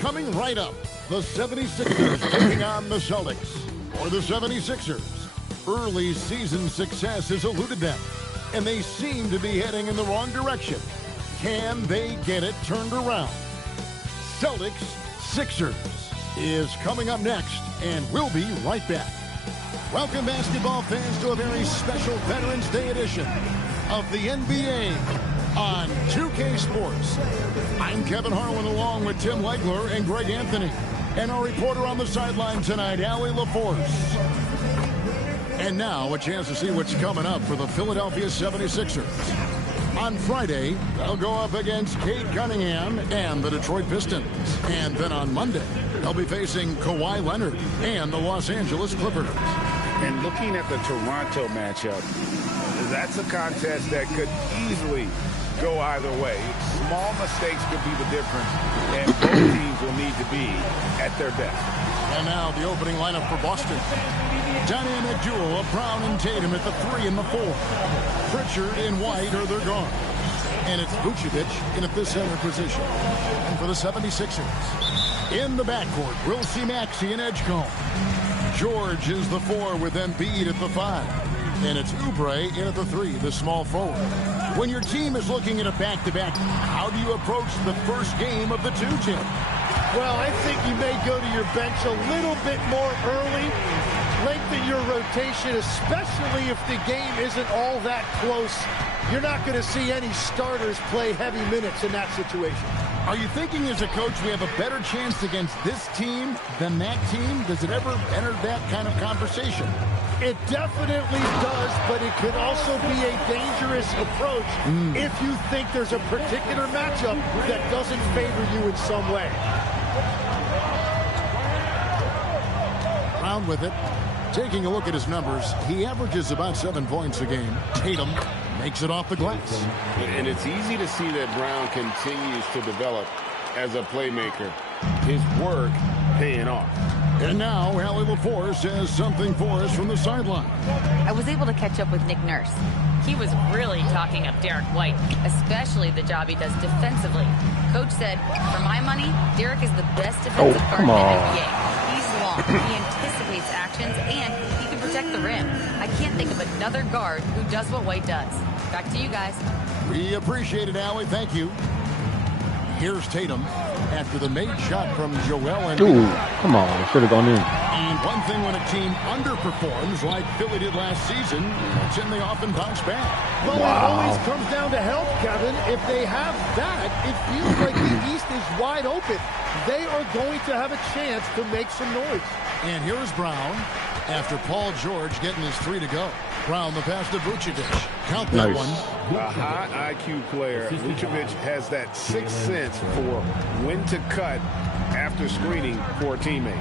Coming right up, the 76ers taking on the Celtics. For the 76ers, early season success has eluded them, and they seem to be heading in the wrong direction. Can they get it turned around? Celtics Sixers is coming up next, and we'll be right back. Welcome, basketball fans, to a very special Veterans Day edition of the NBA on 2K Sports. I'm Kevin Harlan along with Tim Legler and Greg Anthony, and our reporter on the sideline tonight, Allie LaForce. And now a chance to see what's coming up for the Philadelphia 76ers. On Friday, they'll go up against Cade Cunningham and the Detroit Pistons. And then on Monday, they'll be facing Kawhi Leonard and the Los Angeles Clippers. And looking at the Toronto matchup, that's a contest that could easily go either way. Small mistakes could be the difference, and both teams will need to be at their best. And now the opening lineup for Boston. Dynamic duo of Brown and Tatum at the 3 and the 4. Pritchard and White are their guards. And it's Vucevic in at the center position. And for the 76ers, in the backcourt, we'll see Maxey and Edgecombe. George is the 4 with Embiid at the 5. And it's Oubre in at the 3, the small forward. When your team is looking at a back-to-back, how do you approach the first game of the 2, Tim? Well, I think you may go to your bench a little bit more early, lengthen your rotation, especially if the game isn't all that close. You're not going to see any starters play heavy minutes in that situation. Are you thinking as a coach we have a better chance against this team than that team? Does it ever enter that kind of conversation? It definitely does, but it could also be a dangerous approach if you think there's a particular matchup that doesn't favor you in some way. Brown with it. Taking a look at his numbers, he averages about 7 points a game. Tatum makes it off the glass. And it's easy to see that Brown continues to develop as a playmaker. His work paying off. And now, Allie LaForce has something for us from the sideline. I was able to catch up with Nick Nurse. He was really talking up Derek White, especially the job he does defensively. Coach said, for my money, Derek is the best defensive guard in the NBA. He's long, he anticipates actions, and he can protect the rim. I can't think of another guard who does what White does. Back to you guys. We appreciate it, Allie. Thank you. Here's Tatum after the made shot from Joel Embiid. Ooh, come on. Should have gone in. And one thing when a team underperforms like Philly did last season, that's when they often bounce back. Well, it always comes down to health, Kevin. If they have that, it feels like the East is wide open. They are going to have a chance to make some noise. And here is Brown after Paul George getting his 3 to go. Brown the pass to Vucevic. Count that one. A high IQ player. Vucevic has that sixth sense for when to cut after screening for a teammate.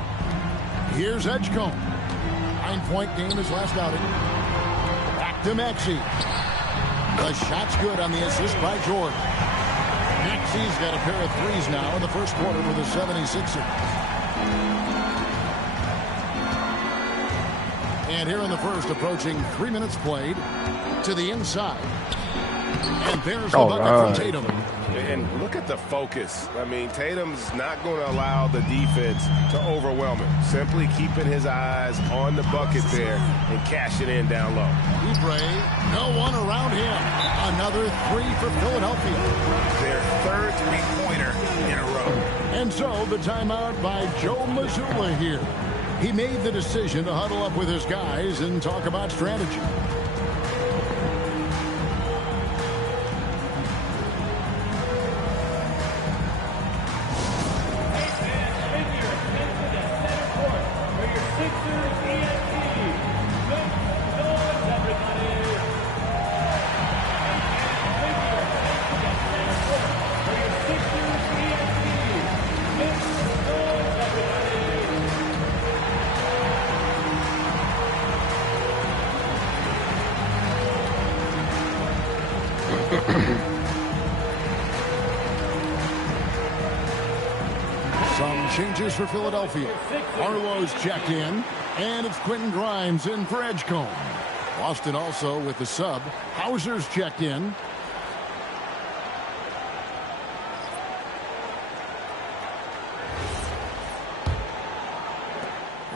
Here's Edgecombe. 9-point game his last outing. Back to Maxey. The shot's good on the assist by George. Maxey's got a pair of threes now in the first quarter with the 76ers. And here in the first, approaching 3 minutes played, to the inside. And there's the bucket from Tatum. And look at the focus. I mean, Tatum's not going to allow the defense to overwhelm him. Simply keeping his eyes on the bucket there and cashing in down low. Oubre, no one around him. Another 3 for Philadelphia. Their third three-pointer in a row. And so the timeout by Joe Mazzulla here. He made the decision to huddle up with his guys and talk about strategy. Some changes for Philadelphia. Arlo's checked in, and it's Quentin Grimes in for Edgecombe. Boston also with the sub. Hauser's checked in.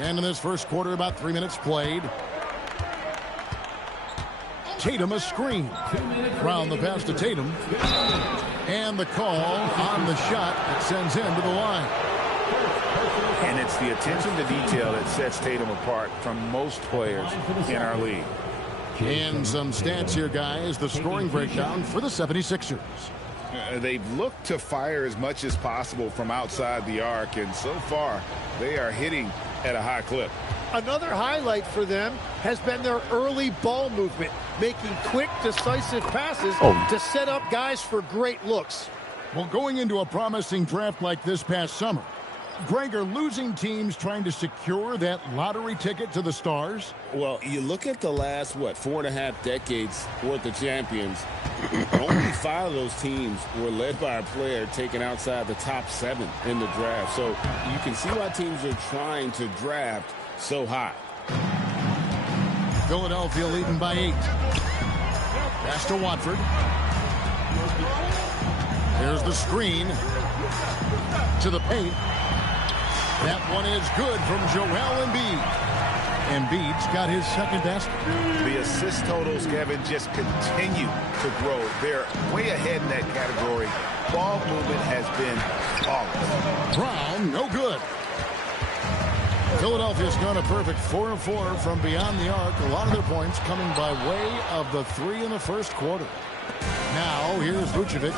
And in this first quarter, about 3 minutes played. Tatum a screen. Brown the pass to Tatum. And the call on the shot that sends him to the line. And it's the attention to detail that sets Tatum apart from most players in our league. And some stats here, guys. The scoring breakdown for the 76ers. They've looked to fire as much as possible from outside the arc, and so far they are hitting at a high clip. Another highlight for them has been their early ball movement, making quick, decisive passes to set up guys for great looks. Well, going into a promising draft like this past summer, Greg, are losing teams trying to secure that lottery ticket to the stars? Well, you look at the last, 4.5 decades worth of champions. Only 5 of those teams were led by a player taken outside the top 7 in the draft. So you can see why teams are trying to draft so high. Philadelphia leading by 8. Pass to Watford. There's the screen to the paint. That one is good from Joel Embiid. Embiid's got his second basket. The assist totals, Kevin, just continue to grow. They're way ahead in that category. Ball movement has been flawless. Brown, no good. Philadelphia's gone a perfect 4 of 4 from beyond the arc. A lot of their points coming by way of the 3 in the first quarter. Now, here's Vucevic.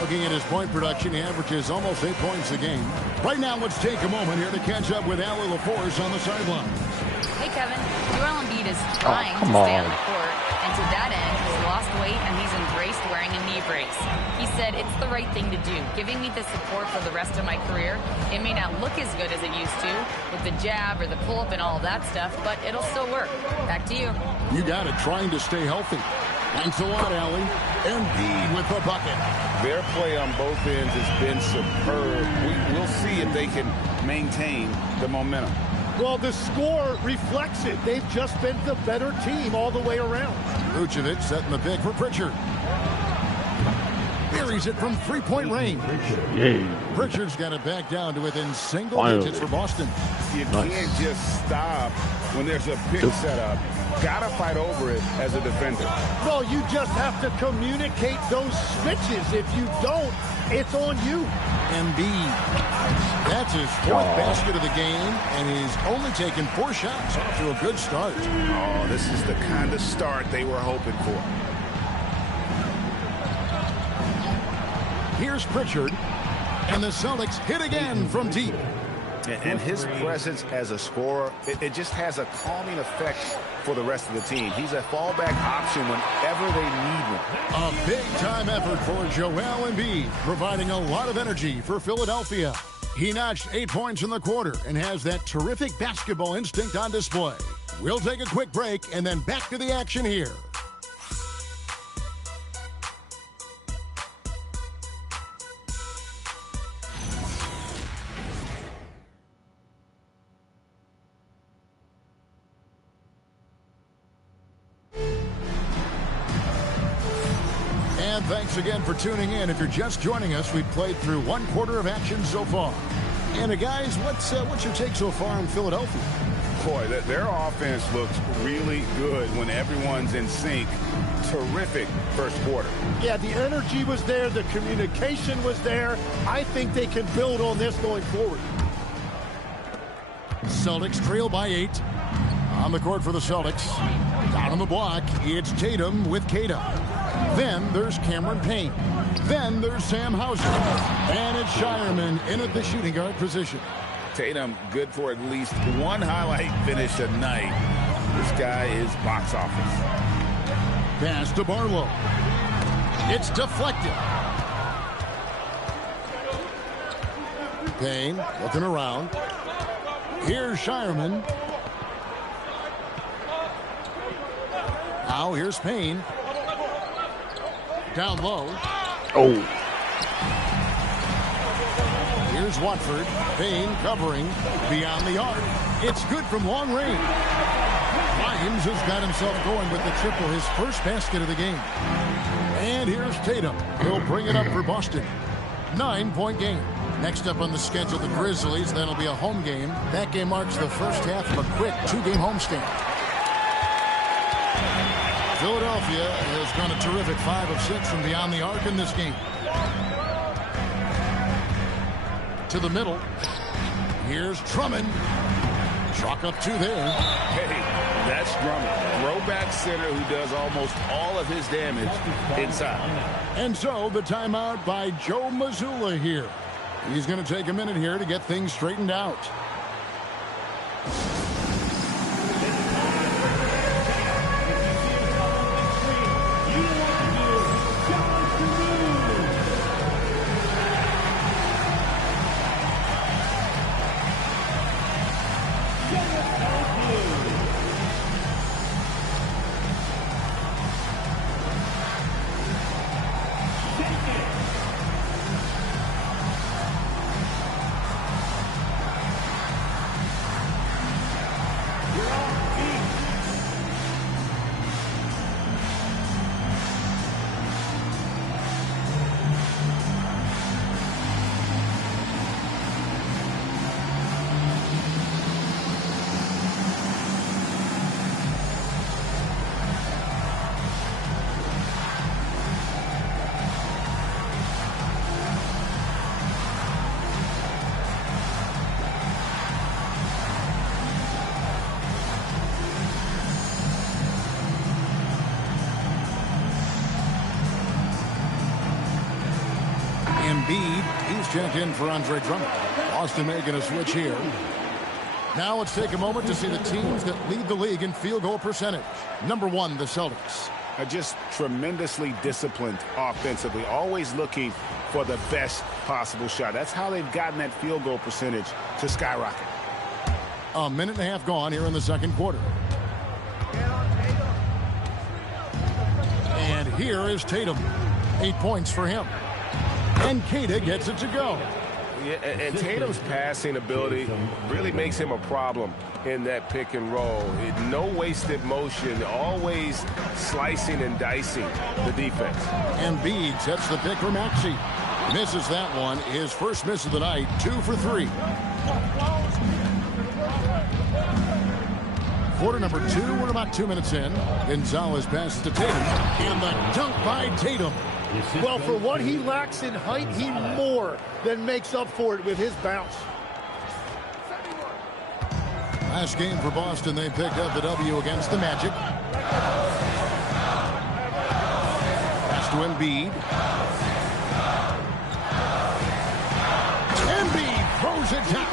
Looking at his point production, he averages almost 8 points a game. Right now, let's take a moment here to catch up with Allie LaForce on the sideline. Hey, Kevin. Joel Embiid is trying to stay on the court, and to that end, he's lost weight and he's embraced wearing a knee brace. He said, it's the right thing to do, giving me the support for the rest of my career. It may not look as good as it used to, with the jab or the pull-up and all that stuff, but it'll still work. Back to you. You got it, trying to stay healthy. Thanks a lot, Allie. Embiid with the bucket. Their play on both ends has been superb. We'll see if they can maintain the momentum. Well, the score reflects it. They've just been the better team all the way around. Vucevic setting the pick for Pritchard. Buries it from three-point range. Pritchard's got it back down to within single digits for Boston. You can't just stop when there's a pick set up. Gotta fight over it as a defender. Well, you just have to communicate those switches. If you don't, it's on you. Embiid. That's his 4th basket of the game, and he's only taken 4 shots. Off to a good start. Oh, this is the kind of start they were hoping for. Here's Pritchard, and the Celtics hit again from deep. And his presence as a scorer, it just has a calming effect for the rest of the team. He's a fallback option whenever they need one. A big-time effort for Joel Embiid, providing a lot of energy for Philadelphia. He notched 8 points in the quarter and has that terrific basketball instinct on display. We'll take a quick break and then back to the action here. Thanks again for tuning in. If you're just joining us, we've played through 1 quarter of action so far. And guys, what's your take so far in Philadelphia? Boy, their offense looks really good when everyone's in sync. Terrific first quarter. Yeah, the energy was there. The communication was there. I think they can build on this going forward. Celtics trail by 8. On the court for the Celtics. Down on the block, it's Tatum with Kata. Then there's Cameron Payne. Then there's Sam Hauser. And it's Shireman in at the shooting guard position. Tatum good for at least 1 highlight finish tonight. This guy is box office. Pass to Barlow. It's deflected. Payne looking around. Here's Shireman. Now here's Payne. Down low. Here's Watford. Payne covering beyond the arc. It's good from long range. Williams has got himself going with the triple, his first basket of the game. And here's Tatum. He'll bring it up for Boston. 9-point game. Next up on the schedule, the Grizzlies. That'll be a home game. That game marks the first half of a quick 2-game homestand. Philadelphia has gone a terrific 5 of 6 from beyond the arc in this game. To the middle. Here's Drummond. Chalk up 2 there. Hey, that's Drummond. Throwback center who does almost all of his damage inside. And so the timeout by Joe Mazzulla here. He's going to take a minute here to get things straightened out. He's checked in for Andre Drummond. Boston making a switch here. Now let's take a moment to see the teams that lead the league in field goal percentage. Number 1, the Celtics. Are just tremendously disciplined offensively, always looking for the best possible shot. That's how they've gotten that field goal percentage to skyrocket. A minute and a half gone here in the second quarter. And here is Tatum. 8 points for him. And Keita gets it to go. Yeah, and Tatum's passing ability really makes him a problem in that pick and roll. No wasted motion, always slicing and dicing the defense. Embiid sets the pick for Maxey. Misses that one. His first miss of the night, 2 for 3. Quarter number 2, we're about 2 minutes in. Gonzalez passes to Tatum, and the dunk by Tatum. Well, for what he lacks in height, he more than makes up for it with his bounce. Last game for Boston, they picked up the W against the Magic. Pass to Embiid. Embiid throws it down.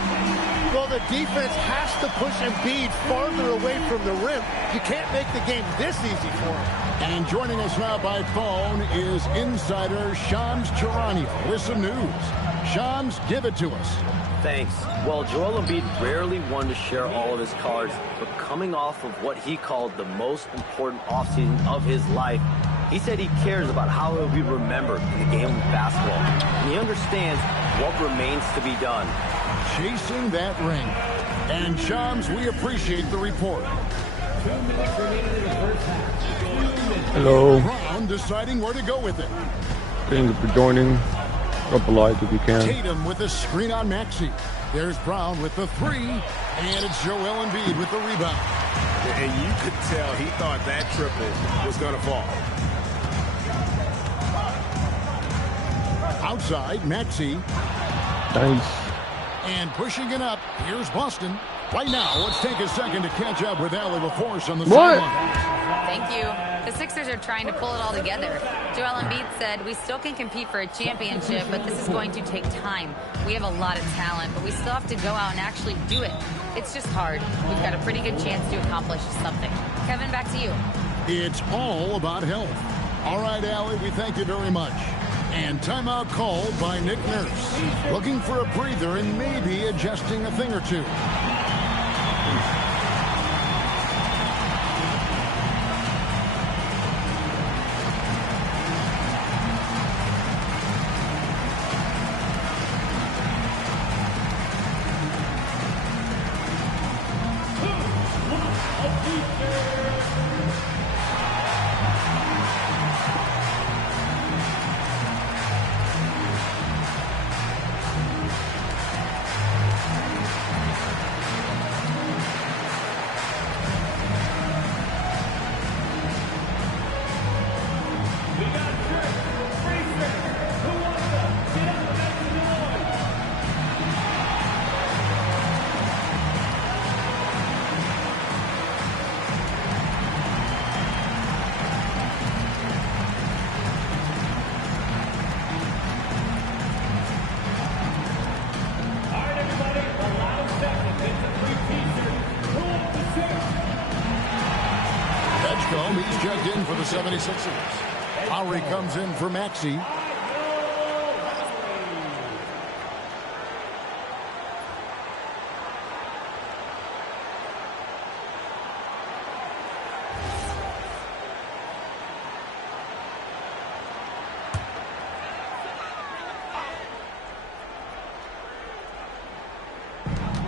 Well, the defense has to push Embiid farther away from the rim. You can't make the game this easy for him. And joining us now by phone is insider Shams Charania with some news. Shams, give it to us. Thanks. Well, Joel Embiid rarely wanted to share all of his cards, but coming off of what he called the most important offseason of his life, he said he cares about how he'll be remembered in the game of basketball. And he understands what remains to be done. Chasing that ring. And Shams, we appreciate the report. 2 minutes remaining in the first half. Hello. Brown deciding where to go with it. Thank you for joining. Drop a like if you can. Tatum with the screen on Maxey. There's Brown with the 3. And it's Joel Embiid with the rebound. And you could tell he thought that triple was going to fall. Outside, Maxey. Nice. And pushing it up, here's Boston. Right now, let's take a second to catch up with Allie LaForce on the sideline. Thank you. The Sixers are trying to pull it all together. Joel Embiid said, we still can compete for a championship, but this is going to take time. We have a lot of talent, but we still have to go out and actually do it. It's just hard. We've got a pretty good chance to accomplish something. Kevin, back to you. It's all about health. All right, Allie, we thank you very much. And timeout called by Nick Nurse. Looking for a breather and maybe adjusting a thing or two. the 76ers. Lowry comes in for Maxey.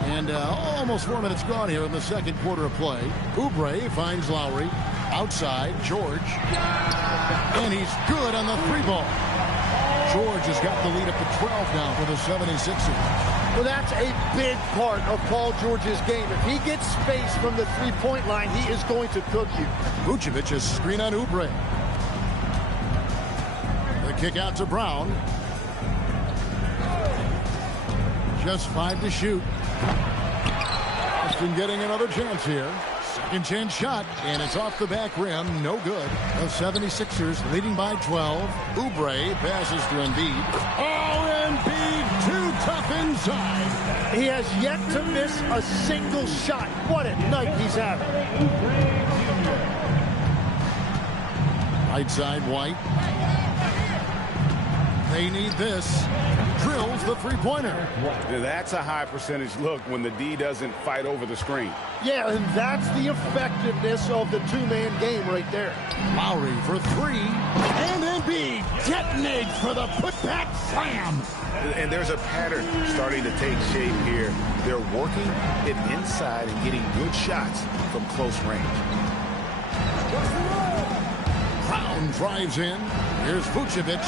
And almost 4 minutes gone here in the second quarter of play. Oubre finds Lowry. Outside, George. And he's good on the three ball. George has got the lead up to 12 now for the 76ers. Well, that's a big part of Paul George's game. If he gets space from the three-point line, he is going to cook you. Vucevic has screen on Oubre. The kick out to Brown. Just 5 to shoot. Just been getting another chance here. Second chance shot, and it's off the back rim. No good. The 76ers leading by 12. Oubre passes to Embiid. Oh, Embiid, too tough inside. He has yet to miss a single shot. What a night he's having. Right side, White. They need this. Drills the three-pointer. That's a high percentage look when the D doesn't fight over the screen. Yeah, and that's the effectiveness of the two-man game right there. Lowry for three. And Embiid detonates for the put-back slam. And there's a pattern starting to take shape here. They're working it inside and getting good shots from close range. Brown drives in. Here's Vucevic.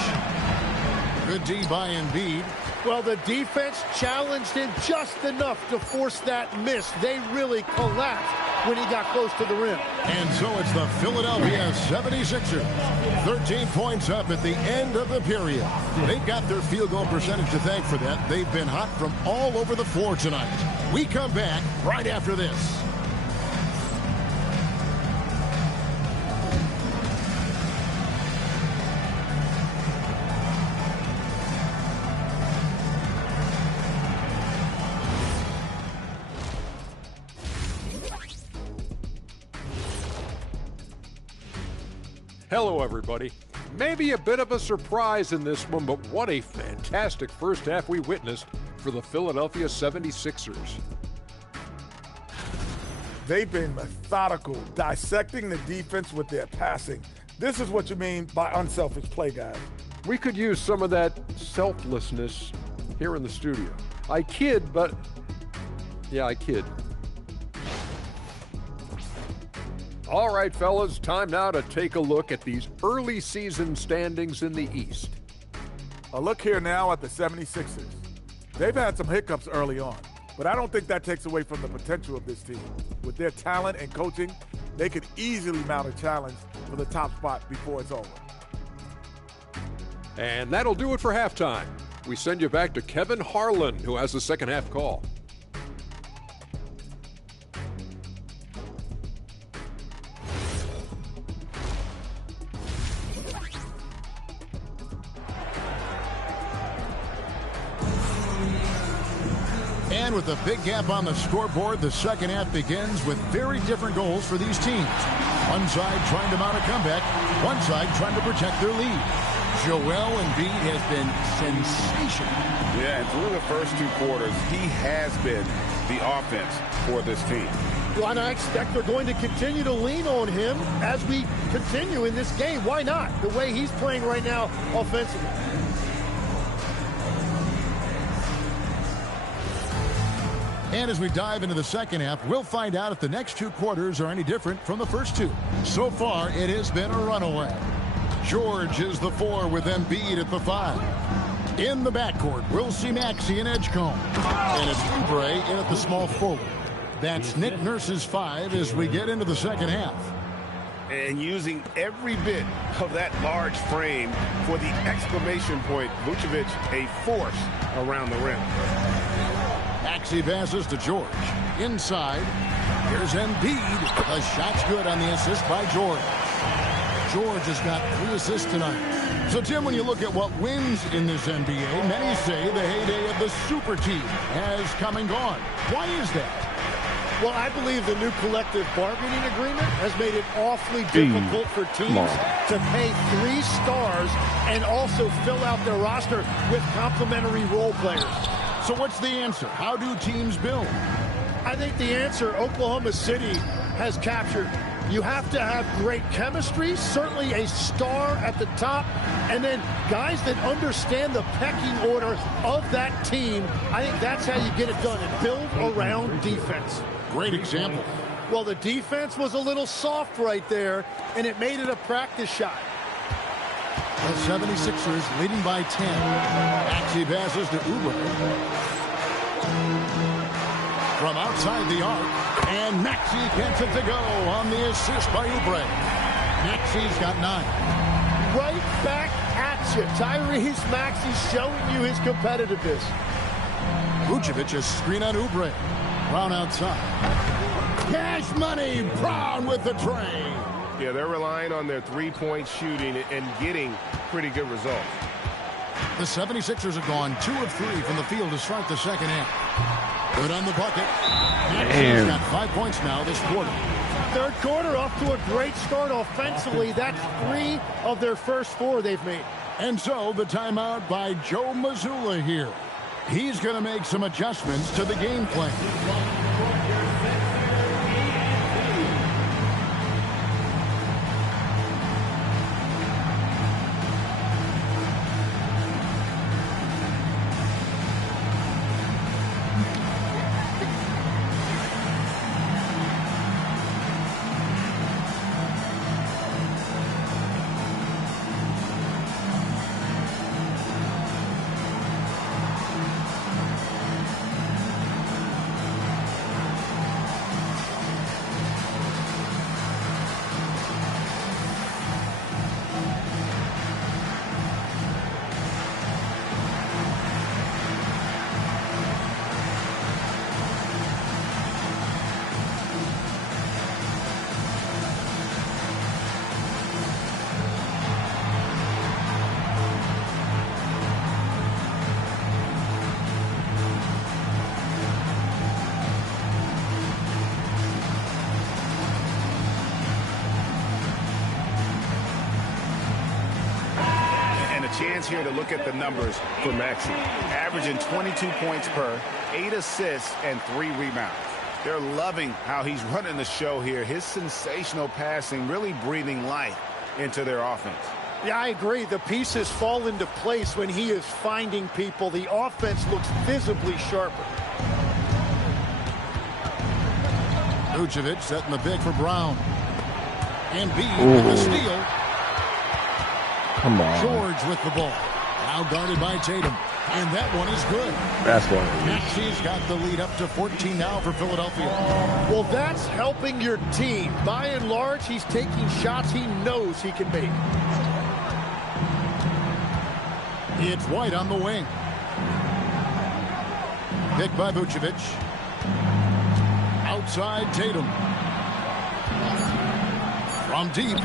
Good D by Embiid. Well, the defense challenged him just enough to force that miss. They really collapsed when he got close to the rim. And so it's the Philadelphia 76ers. 13 points up at the end of the period. They've got their field goal percentage to thank for that. They've been hot from all over the floor tonight. We come back right after this. Hello, everybody. Maybe a bit of a surprise in this one, but what a fantastic first half we witnessed for the Philadelphia 76ers. They've been methodical, dissecting the defense with their passing. This is what you mean by unselfish play, guys. We could use some of that selflessness here in the studio. I kid, but yeah, I kid. All right, fellas, time now to take a look at these early season standings in the East. A look here now at the 76ers. They've had some hiccups early on, but I don't think that takes away from the potential of this team. With their talent and coaching, they could easily mount a challenge for the top spot before it's over. And that'll do it for halftime. We send you back to Kevin Harlan, who has the second half call. And with a big gap on the scoreboard, the second half begins with very different goals for these teams. One side trying to mount a comeback, one side trying to protect their lead. Joel Embiid has been sensational. Yeah, and through the first two quarters, he has been the offense for this team. Well, and I expect they're going to continue to lean on him as we continue in this game. Why not? The way he's playing right now offensively. And as we dive into the second half, we'll find out if the next two quarters are any different from the first two. So far, it has been a runaway. George is the 4 with Embiid at the 5. In the backcourt, we'll see Maxey and Edgecombe. And it's Oubre in at the small forward. That's Nick Nurse's 5 as we get into the second half. And using every bit of that large frame for the exclamation point, Vucevic a force around the rim. Maxey passes to George. Inside, here's Embiid. The shot's good on the assist by George. George has got 3 assists tonight. So, Tim, when you look at what wins in this NBA, many say the heyday of the super team has come and gone. Why is that? Well, I believe the new collective bargaining agreement has made it awfully difficult for teams to pay 3 stars and also fill out their roster with complementary role players. So what's the answer? How do teams build? I think the answer Oklahoma City has captured. You have to have great chemistry, certainly a star at the top, and then guys that understand the pecking order of that team. I think that's how you get it done, and build around defense. Great example. Well, the defense was a little soft right there, and it made it a practice shot. The 76ers leading by 10. Maxey passes to Oubre. From outside the arc, and Maxey gets it to go on the assist by Oubre. Maxey's got 9. Right back at you. Tyrese Maxey showing you his competitiveness. Vucevic a screen on Oubre. Brown outside. Cash money. Brown with the tray. Yeah, they're relying on their three-point shooting and getting pretty good results. The 76ers have gone 2 of 3 from the field to start the second half. Good on the bucket. Maxey's got 5 points now this quarter. Third quarter off to a great start offensively. That's 3 of their first 4 they've made. And so the timeout by Joe Mazzulla here. He's going to make some adjustments to the game plan. Chance here to look at the numbers for Maxey. Averaging 22 points per, 8 assists, and 3 rebounds. They're loving how he's running the show here. His sensational passing really breathing life into their offense. Yeah, I agree. The pieces fall into place when he is finding people. The offense looks visibly sharper. Vucevic setting the pick for Brown. Embiid with the steal. Come on. George with the ball. Now guarded by Tatum. And that one is good. That's one. Maxey's got the lead up to 14 now for Philadelphia. Well, that's helping your team. By and large, he's taking shots he knows he can make. It's White on the wing. Picked by Vucevic. Outside Tatum. From deep.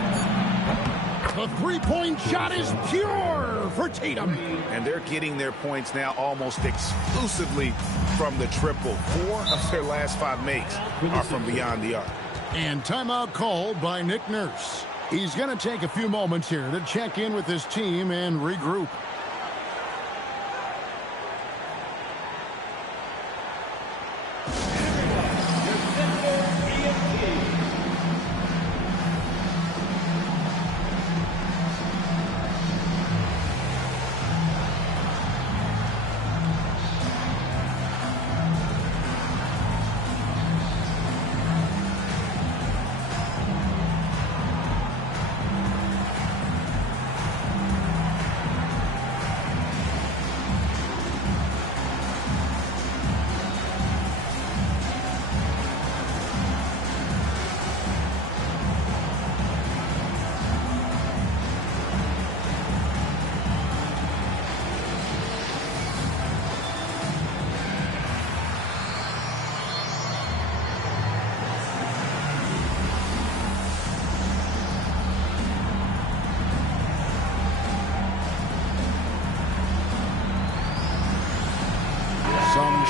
The three-point shot is pure for Tatum. And they're getting their points now almost exclusively from the triple. 4 of their last 5 makes are from beyond the arc. And timeout called by Nick Nurse. He's going to take a few moments here to check in with his team and regroup.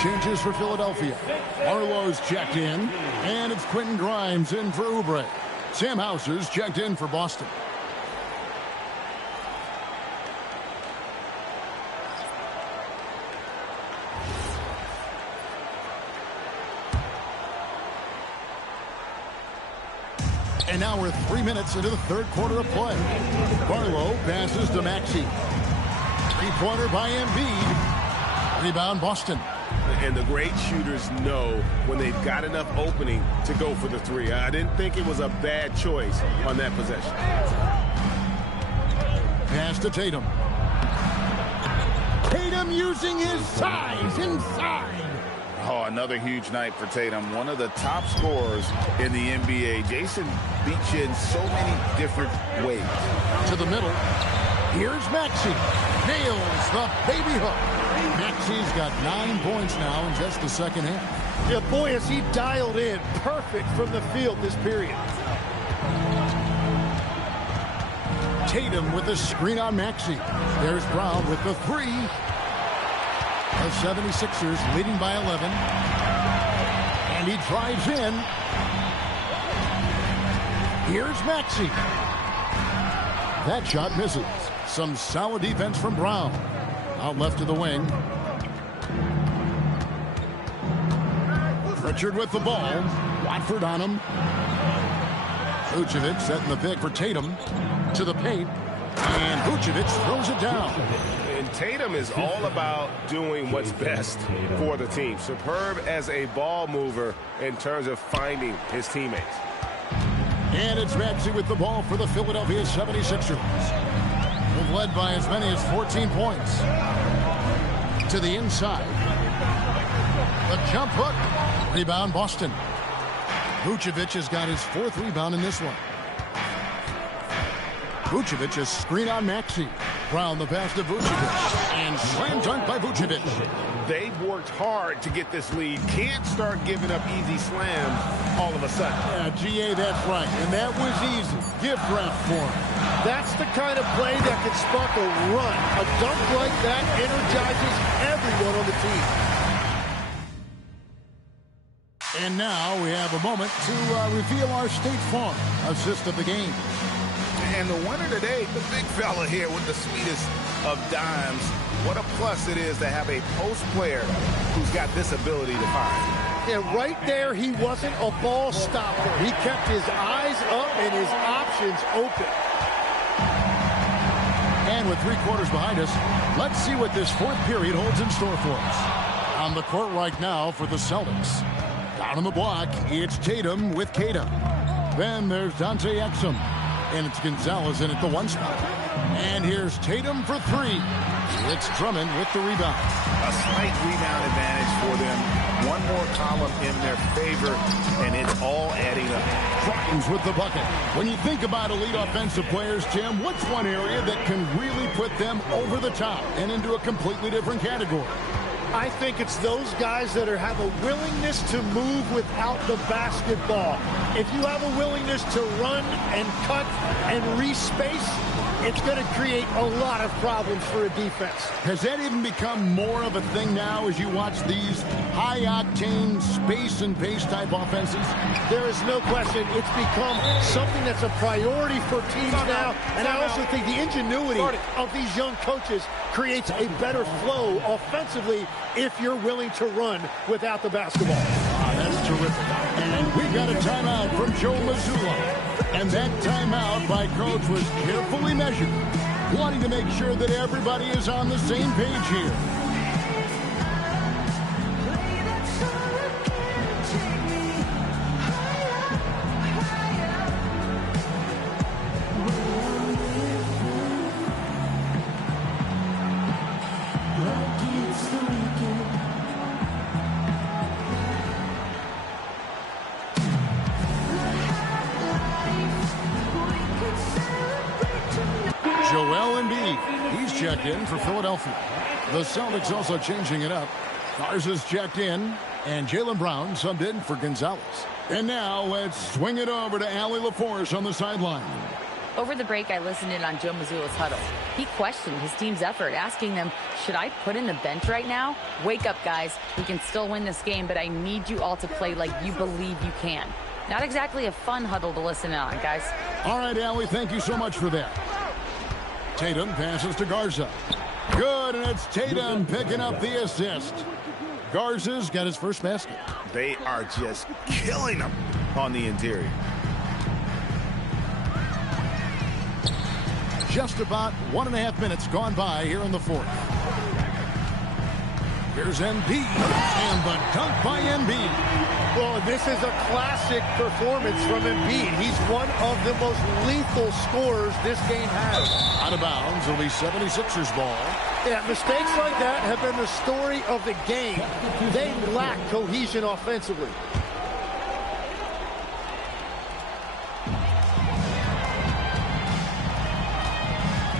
changes for Philadelphia. Arlo's checked in, and it's Quentin Grimes in for Oubre. Sam Hauser's checked in for Boston. And now we're 3 minutes into the third quarter of play. Barlow passes to Maxey. Three-pointer by Embiid. Rebound Boston. And the great shooters know when they've got enough opening to go for the three. I didn't think it was a bad choice on that possession. Pass to Tatum. Tatum using his size inside. Oh, another huge night for Tatum. One of the top scorers in the NBA. Jason beats you in so many different ways. To the middle. Here's Maxey. Nails the baby hook. Maxey's got 9 points now in just the second half. Yeah, boy, has he dialed in perfect from the field this period. Tatum with the screen on Maxey. There's Brown with the three. The 76ers leading by 11. And he drives in. Here's Maxey. That shot misses. Some solid defense from Brown. Out left to the wing. Pritchard with the ball. Watford on him. Vucevic setting the pick for Tatum. To the paint. And Vucevic throws it down. And Tatum is all about doing what's best for the team. Superb as a ball mover in terms of finding his teammates. And it's Maxey with the ball for the Philadelphia 76ers. They've led by as many as 14 points. To the inside. The jump hook. Rebound Boston. Vucevic has got his fourth rebound in this one. Vucevic is screen on Maxey. Brown the pass to Vucevic. And slam dunk by Vucevic. They've worked hard to get this lead. Can't start giving up easy slams all of a sudden. Yeah, GA, that's right. And that was easy. Gift wrap for him. That's the kind of play that can spark a run. A dunk like that energizes everyone on the team. And now we have a moment to reveal our State Farm assist of the game. And the winner today, the big fella here with the sweetest of dimes. What a plus it is to have a post player who's got this ability to find. Yeah, right there, he wasn't a ball stopper. He kept his eyes up and his options open. And with 3 quarters behind us, let's see what this fourth period holds in store for us. On the court right now for the Celtics. Down on the block, it's Tatum with Queta. Then there's Dante Exum. And it's Gonzalez in at the 1 spot. And here's Tatum for 3. It's Drummond with the rebound. A slight rebound advantage for them. One more column in their favor, and it's all adding up. Grimes with the bucket. When you think about elite offensive players, Tim, what's one area that can really put them over the top and into a completely different category? I think it's those guys that have a willingness to move without the basketball. If you have a willingness to run and cut and respace, it's going to create a lot of problems for a defense. Has that even become more of a thing now as you watch these high-octane space and pace type offenses? There is no question. It's become something that's a priority for teams now. And I also think the ingenuity of these young coaches creates a better flow offensively if you're willing to run without the basketball. That's terrific. And we've got a timeout from Joe Mazzulla. And that timeout by Coach was carefully measured, wanting to make sure that everybody is on the same page here. He's checked in for Philadelphia. The Celtics also changing it up. Garza's checked in, and Jaylen Brown subbed in for Gonzalez. And now let's swing it over to Allie LaForce on the sideline. Over the break, I listened in on Joe Mazzulla's huddle. He questioned his team's effort, asking them, should I put in the bench right now? Wake up, guys. We can still win this game, but I need you all to play like you believe you can. Not exactly a fun huddle to listen in on, guys. All right, Allie, thank you so much for that. Tatum passes to Garza. Good, and it's Tatum picking up the assist. Garza's got his first basket. They are just killing them on the interior. Just about 1.5 minutes gone by here in the fourth. Here's Embiid, and the dunk by Embiid. Well, this is a classic performance from Embiid. He's one of the most lethal scorers this game has. Out of bounds, it'll be 76ers ball. Yeah, mistakes like that have been the story of the game. They lack cohesion offensively.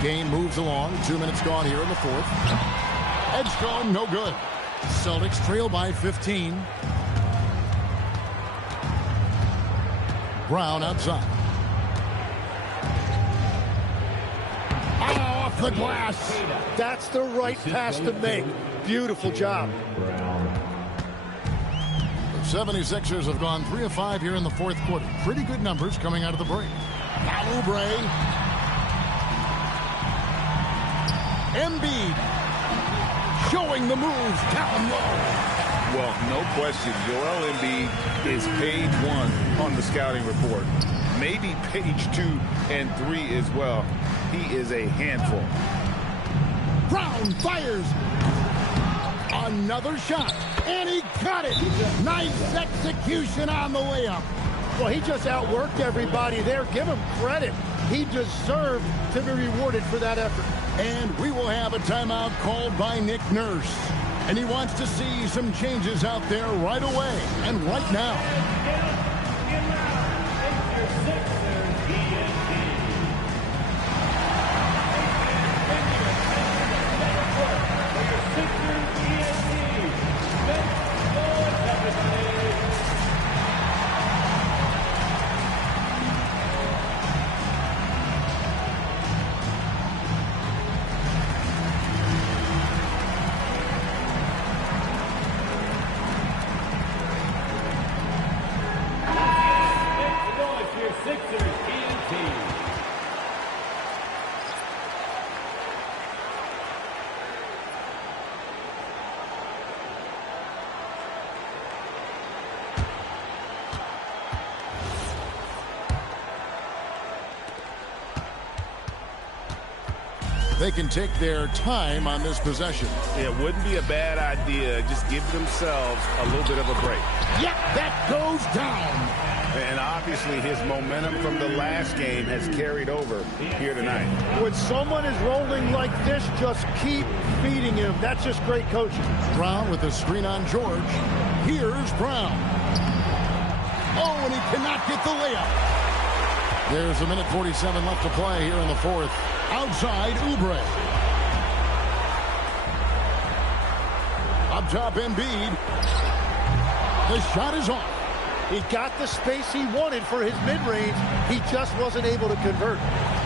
Game moves along. 2 minutes gone here in the fourth. Edgecombe, no good. Celtics trail by 15. Brown outside. Off the glass. That's the right pass to make. Beautiful job. The 76ers have gone 3 of 5 here in the fourth quarter. Pretty good numbers coming out of the break. Now Oubre. Embiid showing the moves down low. Well, no question, Joel Embiid is page 1 on the scouting report. Maybe page 2 and 3 as well. He is a handful. Brown fires. Another shot. And he got it. Nice execution on the layup. Well, he just outworked everybody there. Give him credit. He deserved to be rewarded for that effort. And we will have a timeout called by Nick Nurse. And he wants to see some changes out there right away and right now. They can take their time on this possession. It wouldn't be a bad idea. Just give themselves a little bit of a break. Yep, that goes down. And obviously his momentum from the last game has carried over here tonight. When someone is rolling like this, just keep feeding him. That's just great coaching. Brown with the screen on George. Here's Brown. Oh, and he cannot get the layup. There's a minute 47 left to play here in the fourth. Outside, Oubre. Up top, Embiid. The shot is off. He got the space he wanted for his mid-range. He just wasn't able to convert.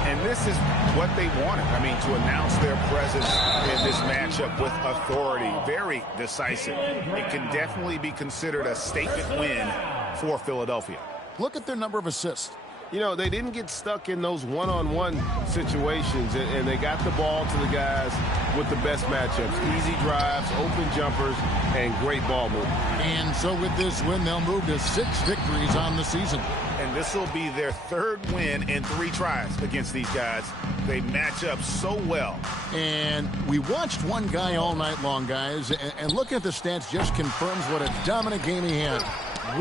And this is what they wanted. I mean, to announce their presence in this matchup with authority. Very decisive. It can definitely be considered a statement win for Philadelphia. Look at their number of assists. You know, they didn't get stuck in those one-on-one situations, and they got the ball to the guys with the best matchups. Easy drives, open jumpers, and great ball movement. And so with this win, they'll move to 6 victories on the season. And this will be their 3rd win in 3 tries against these guys. They match up so well. And we watched one guy all night long, guys, and looking at the stats just confirms what a dominant game he had.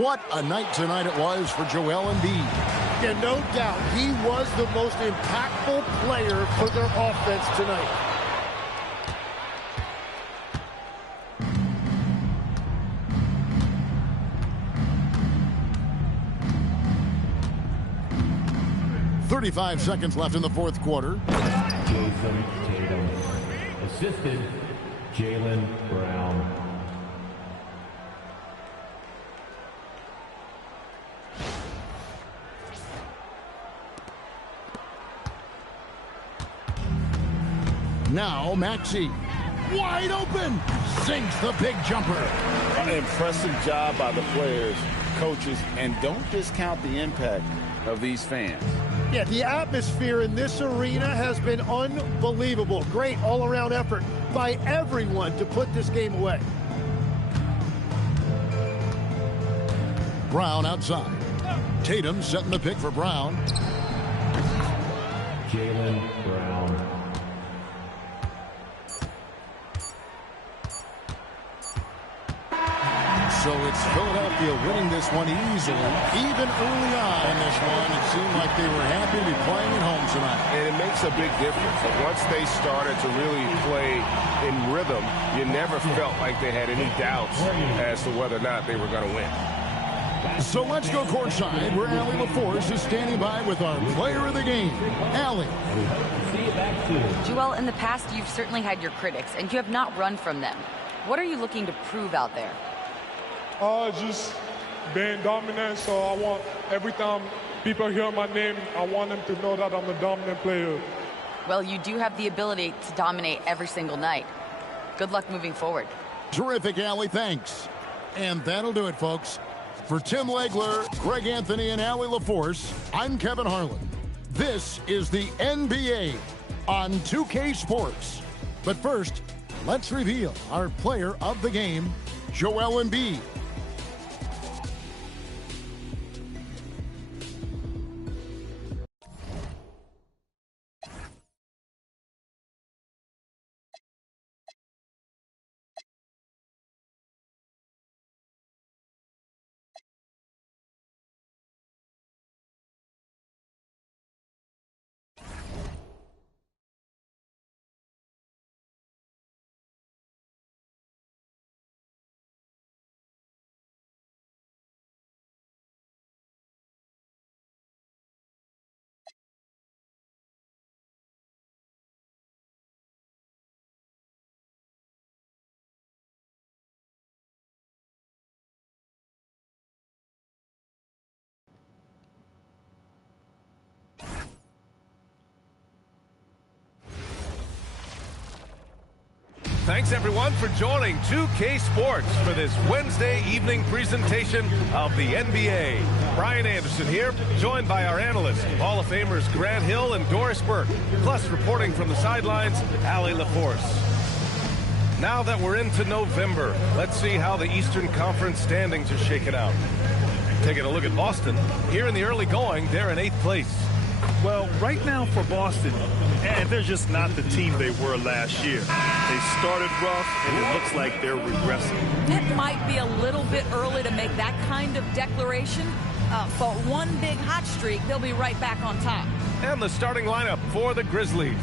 What a night tonight it was for Joel Embiid. Yeah, no doubt. He was the most impactful player for their offense tonight. .35 seconds left in the fourth quarter. Jason Tatum. Assistant, Jaylen Brown. Now Maxey, wide open, sinks the big jumper. An impressive job by the players, coaches, and don't discount the impact of these fans. Yeah, the atmosphere in this arena has been unbelievable. Great all-around effort by everyone to put this game away. Brown outside. Tatum setting the pick for Brown. Jaylen Brown. So it's Philadelphia winning this one easily. Even early on in this one, it seemed like they were happy to be playing at home tonight. And it makes a big difference. Once they started to really play in rhythm, you never felt like they had any doubts as to whether or not they were going to win. So let's go courtside, where Allie LaForce is standing by with our player of the game, Allie. Joel, in the past, you've certainly had your critics, and you have not run from them. What are you looking to prove out there? Just being dominant, so I want every time people hear my name, I want them to know that I'm a dominant player. Well, you do have the ability to dominate every single night. Good luck moving forward. Terrific, Allie, thanks. And that'll do it, folks. For Tim Legler, Greg Anthony, and Allie LaForce, I'm Kevin Harlan. This is the NBA on 2K Sports. But first, let's reveal our player of the game, Joel Embiid. Thanks, everyone, for joining 2K Sports for this Wednesday evening presentation of the NBA. Brian Anderson here, joined by our analysts, Hall of Famers Grant Hill and Doris Burke, plus reporting from the sidelines, Allie LaForce. Now that we're into November, let's see how the Eastern Conference standings are shaking out. Taking a look at Boston, here in the early going, they're in 8th place. Well, right now for Boston, and they're just not the team they were last year. They started rough, and it looks like they're regressing. It might be a little bit early to make that kind of declaration, but one big hot streak, they'll be right back on top. And the starting lineup for the Grizzlies.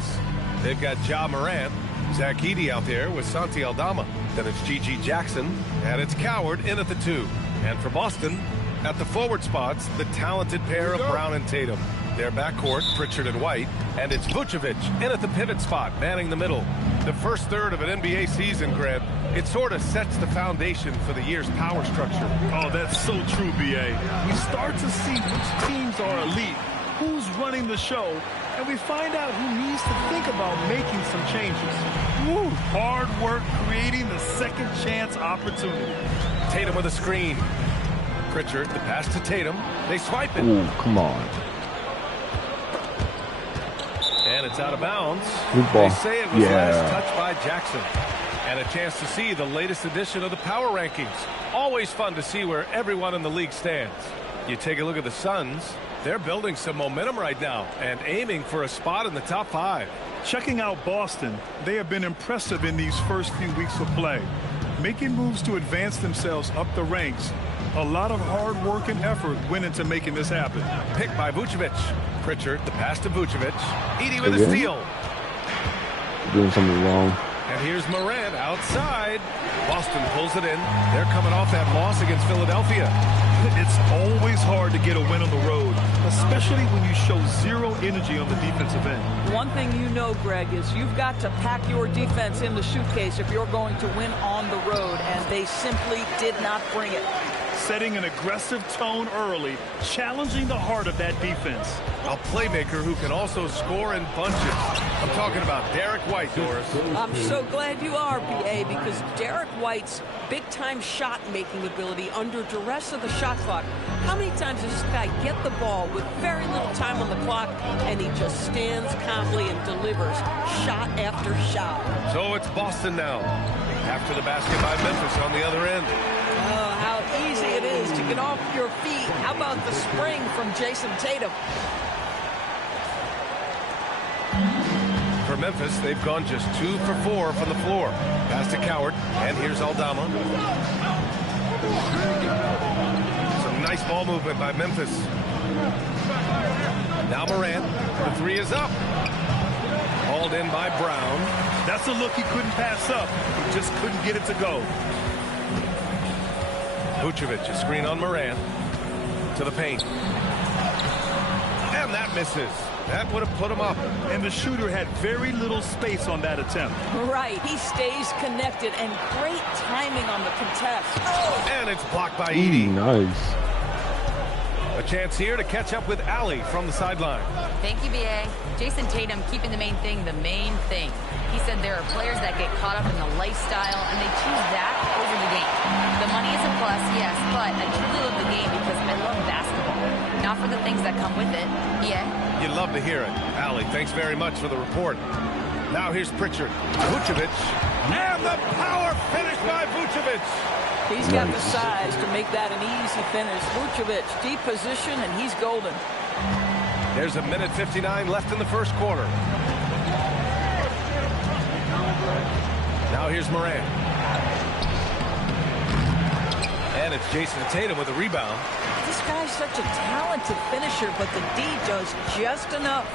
They've got Ja Morant, Zach Edey out there with Santi Aldama. Then it's Gigi Jackson, and it's Coward in at the 2. And for Boston, at the forward spots, the talented pair of Brown and Tatum. Their backcourt, Pritchard and White, and it's Vucevic in at the pivot spot, manning the middle. The first third of an NBA season, Grant, it sort of sets the foundation for the year's power structure. Oh, that's so true, B.A. We start to see which teams are elite, who's running the show, and we find out who needs to think about making some changes. Woo, hard work creating the second chance opportunity. Tatum with a screen. Pritchard, the pass to Tatum. They swipe it. Ooh, come on. And it's out of bounds. Good ball. They say it was last touched by Jackson. And a chance to see the latest edition of the power rankings. Always fun to see where everyone in the league stands. You take a look at the Suns. They're building some momentum right now and aiming for a spot in the top 5. Checking out Boston, they have been impressive in these first few weeks of play. Making moves to advance themselves up the ranks. A lot of hard work and effort went into making this happen. Picked by Vucevic. Pritchard, the pass to Vucevic. Edey with a steal. Doing something wrong. And here's Morant outside. Boston pulls it in. They're coming off that loss against Philadelphia. It's always hard to get a win on the road, especially when you show zero energy on the defensive end. One thing you know, Greg, is you've got to pack your defense in the suitcase if you're going to win on the road, and they simply did not bring it. setting an aggressive tone early, challenging the heart of that defense. A playmaker who can also score in bunches. I'm talking about Derek White, Doris. I'm so glad you are, B.A., because Derek White's big-time shot-making ability under duress of the shot clock. How many times does this guy get the ball with very little time on the clock, and he just stands calmly and delivers shot after shot? So it's Boston now, after the basket by Memphis on the other end. Oh, how easy it is to get off your feet. How about the spring from Jason Tatum? For Memphis, they've gone just 2 for 4 from the floor. Pass to Coward, and here's Aldama. Some nice ball movement by Memphis. Now Morant, the 3 is up. Hauled in by Brown. That's a look he couldn't pass up. He just couldn't get it to go. Vucevic, a screen on Morant. To the paint. And that misses. That would have put him up. And the shooter had very little space on that attempt. Right. He stays connected, and great timing on the contest. Oh! And it's blocked by Edie. Nice. A chance here to catch up with Allie from the sideline. Thank you, B.A. Jason Tatum keeping the main thing the main thing. He said there are players that get caught up in the lifestyle, and they choose that over the game. The money is a plus, yes, but I truly love the game because I love basketball, not for the things that come with it. B.A.? You'd love to hear it. Allie, thanks very much for the report. Now here's Pritchard. Vucevic. And the power finish by Vucevic. He's got the size to make that an easy finish. Vucevic, deep position, and he's golden. There's 1:59 left in the first quarter. Now here's Morant. And it's Jason Tatum with a rebound. This guy's such a talented finisher, but the D does just enough.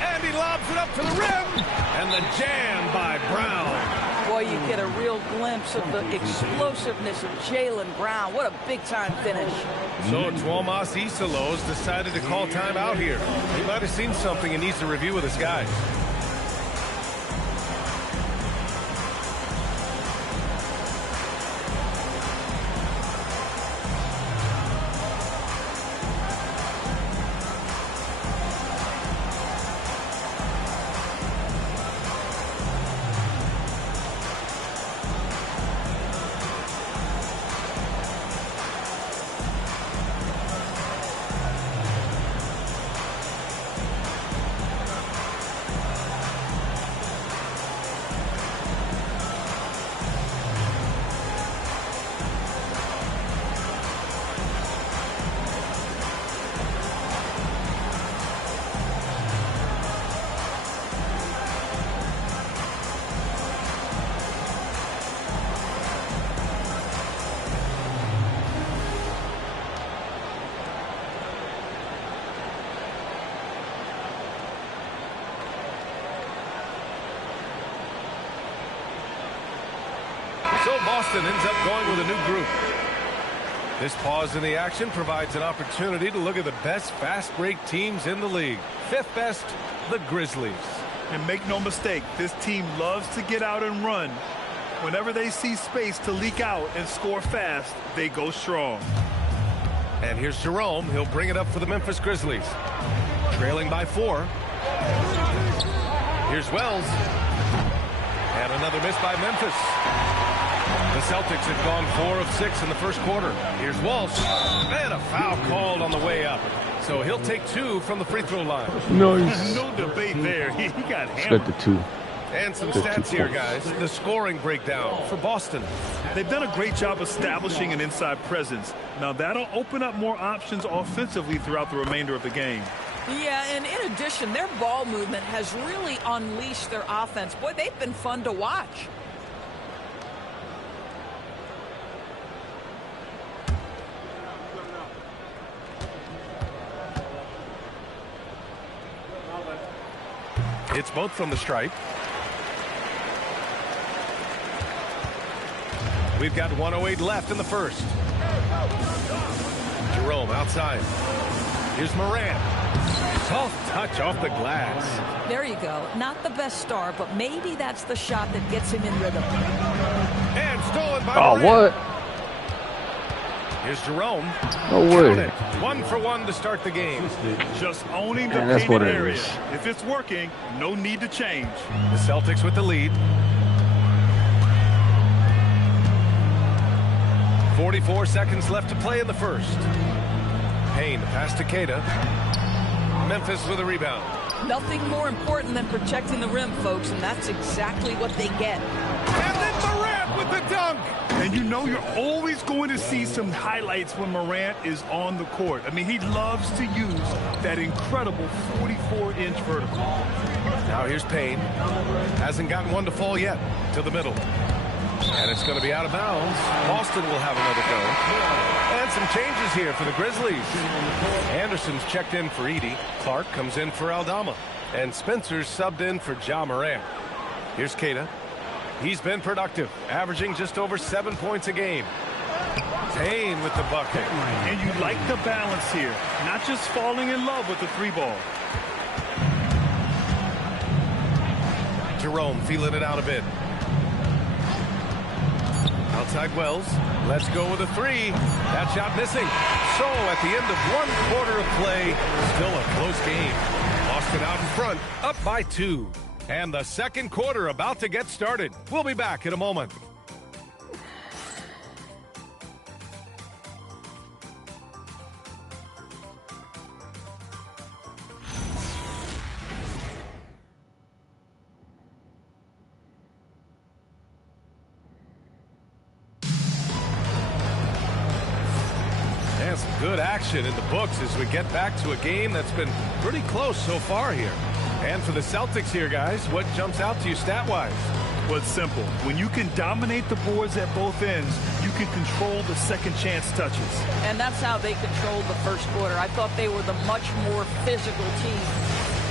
And he lobs it up to the rim. And the jam by Brown. Boy, you get a real glimpse of the explosiveness of Jaylen Brown. What a big-time finish. So Tuomas Isalos decided to call timeout here. He might have seen something and needs to review with his guys. So Boston ends up going with a new group. This pause in the action provides an opportunity to look at the best fast break teams in the league. 5th best, the Grizzlies. And make no mistake, this team loves to get out and run. Whenever they see space to leak out and score fast, they go strong. And here's Jerome. He'll bring it up for the Memphis Grizzlies. Trailing by 4. Here's Wells. And another miss by Memphis. The Celtics have gone 4 of 6 in the first quarter. Here's Walsh. And a foul called on the way up. So he'll take 2 from the free throw line. Nice. No debate there. He got hammered. Got the 2. And some stats here, guys. The scoring breakdown for Boston. They've done a great job establishing an inside presence. Now that'll open up more options offensively throughout the remainder of the game. Yeah, and in addition, their ball movement has really unleashed their offense. Boy, they've been fun to watch. It's both from the stripe. We've got 1:08 left in the first. Jerome outside. Here's Morant. Soft touch off the glass. There you go. Not the best start, but maybe that's the shot that gets him in rhythm. And stolen by Oh, Morant. what? Here's Jerome. No way. 1 for 1 to start the game. Just owning the Man, that's what painted it area. is. If it's working, no need to change. The Celtics with the lead. 44 seconds left to play in the first. Payne pass to Queta. Memphis with a rebound. Nothing more important than protecting the rim, folks, and that's exactly what they get. And then Morant with the dunk. And you know you're always going to see some highlights when Morant is on the court. I mean, he loves to use that incredible 44-inch vertical. Now here's Payne. Hasn't gotten one to fall yet. To the middle. And it's going to be out of bounds. Boston will have another go. And some changes here for the Grizzlies. Anderson's checked in for Edey. Clark comes in for Aldama. And Spencer's subbed in for Ja Morant. Here's Queta. He's been productive, averaging just over 7 points a game. Payne with the bucket. And you like the balance here. Not just falling in love with the 3-ball. Jerome feeling it out a bit. Outside Wells. Let's go with a 3. That shot missing. So at the end of 1 quarter of play, still a close game. Boston out in front, up by 2. And the second quarter about to get started. We'll be back in a moment. And some good action in the books as we get back to a game that's been pretty close so far here. And for the Celtics here, guys, what jumps out to you stat-wise? Well, it's simple. When you can dominate the boards at both ends, you can control the second chance touches. And that's how they controlled the first quarter. I thought they were the much more physical team.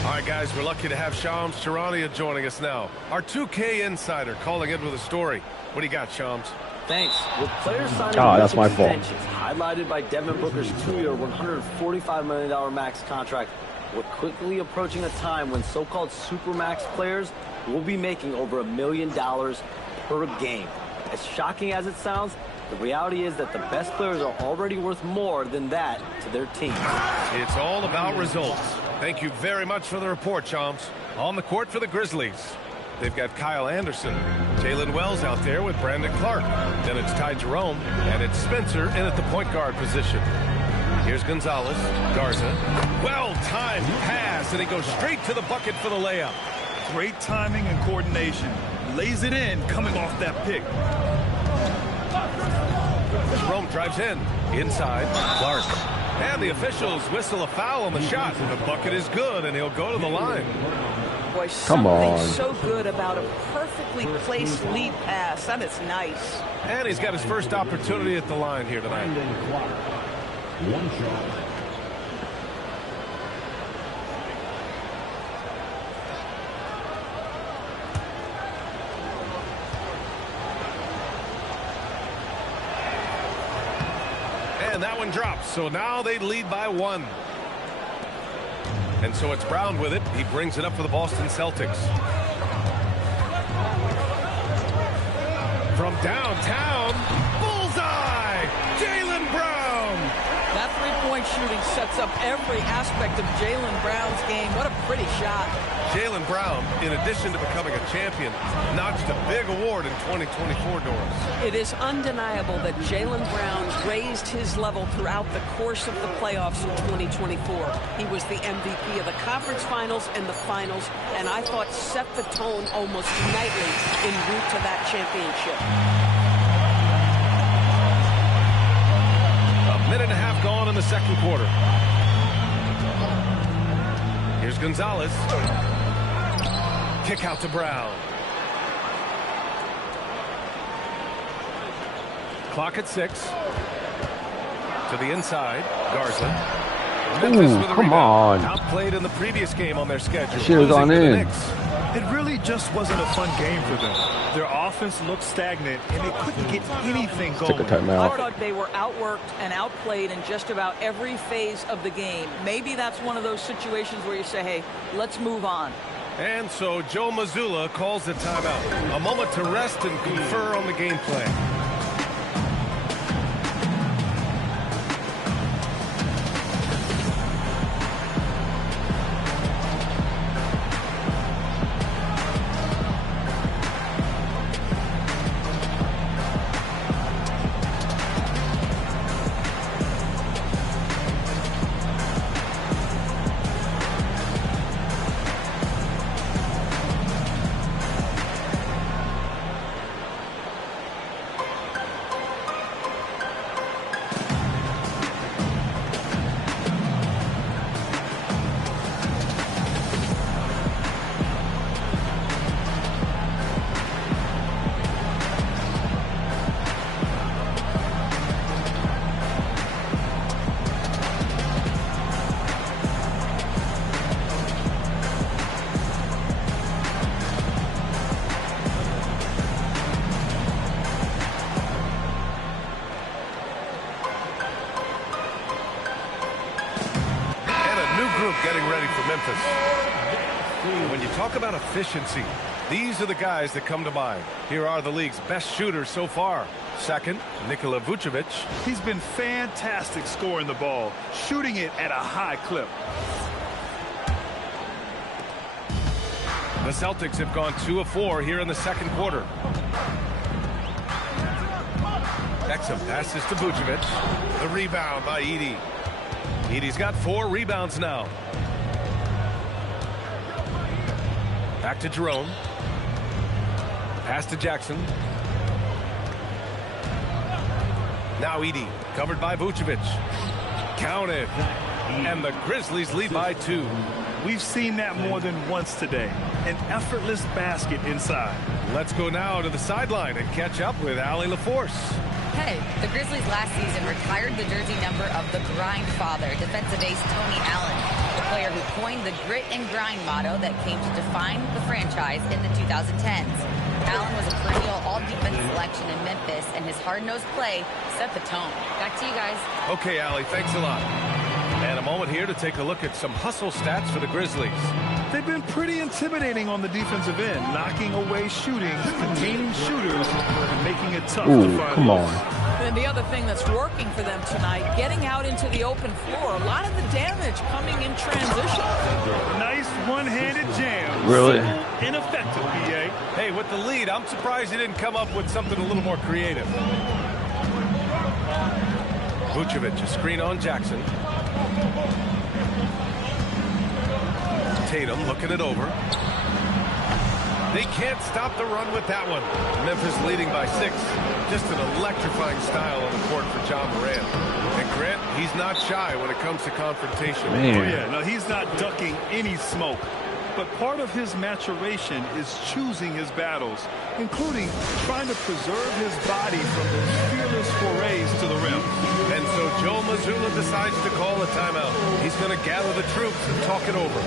All right, guys, we're lucky to have Shams Charania joining us now. Our 2K insider calling in with a story. What do you got, Shams? Thanks. With players signing that's my fault. extensions, highlighted by Devin Booker's 2-year, $145 million max contract, we're quickly approaching a time when so-called supermax players will be making over $1 million per game. As shocking as it sounds, the reality is that the best players are already worth more than that to their teams. It's all about results. Thank you very much for the report, Shams. On the court for the Grizzlies, they've got Kyle Anderson, Jalen Wells out there with Brandon Clark. Then it's Ty Jerome, and it's Spencer in at the point guard position. Here's Gonzalez, Garza. Well-timed pass, and he goes straight to the bucket for the layup. Great timing and coordination. Lays it in coming off that pick. Jerome drives in. Inside, Clark. And the officials whistle a foul on the shot. The bucket is good, and he'll go to the line. Boy, Come on. so good about a perfectly placed lead pass. That is nice. And he's got his first opportunity at the line here tonight. One shot. And that one drops. So now they lead by 1. And so it's Brown with it. He brings it up for the Boston Celtics. From downtown, bullseye! Jaylen Brown! That three-point shooting sets up every aspect of Jaylen Brown's game. What a pretty shot. Jaylen Brown, in addition to becoming a champion, notched a big award in 2024, Doris. It is undeniable that Jaylen Brown raised his level throughout the course of the playoffs in 2024. He was the MVP of the conference finals and the finals, and I thought set the tone almost nightly en route to that championship. A minute and a half gone in the second quarter. Here's Gonzalez. Kick out to Brown. Clock at 6. To the inside, Garza. Memphis with a come rebound. on. Outplayed in the previous game on their schedule. Shit was on losing to the in. Knicks. It really just wasn't a fun game for them. Their offense looked stagnant, and they couldn't get anything going. Took a timeout. I thought they were outworked and outplayed in just about every phase of the game. Maybe that's one of those situations where you say, hey, let's move on. And so Joe Mazzulla calls the timeout. A moment to rest and confer on the game plan. Getting ready for Memphis. When you talk about efficiency, these are the guys that come to mind. Here are the league's best shooters so far. Second, Nikola Vucevic. He's been fantastic scoring the ball, shooting it at a high clip. The Celtics have gone 2 of 4 here in the second quarter. Exum passes to Vucevic. The rebound by Edey. Edey's got 4 rebounds now. Back to Jerome. Pass to Jackson. Now Edey, covered by Vucevic. Counted. And the Grizzlies lead by 2. We've seen that more than once today. An effortless basket inside. Let's go now to the sideline and catch up with Allie LaForce. Hey, the Grizzlies last season retired the jersey number of the grind father, defensive ace Tony Allen, the player who coined the grit and grind motto that came to define the franchise in the 2010s. Allen was a perennial all-defense selection in Memphis, and his hard-nosed play set the tone. Back to you guys. Okay, Allie, thanks a lot. And a moment here to take a look at some hustle stats for the Grizzlies. They've been pretty intimidating on the defensive end, knocking away shootings, containing shooters, and making it tough to find. Come on. And the other thing that's working for them tonight, getting out into the open floor. A lot of the damage coming in transition. Nice one-handed jam. Really? Simple, ineffective, PA. Hey, with the lead, I'm surprised he didn't come up with something a little more creative. Vucevic, a screen on Jackson. Tatum looking it over. They can't stop the run with that one. Memphis leading by 6. Just an electrifying style on the court for John Morant. And Grant, he's not shy when it comes to confrontation. Man. Oh, yeah. No, he's not ducking any smoke. But part of his maturation is choosing his battles, including trying to preserve his body from those fearless forays to the rim. And so Joe Mazzulla decides to call a timeout. He's going to gather the troops and talk it over.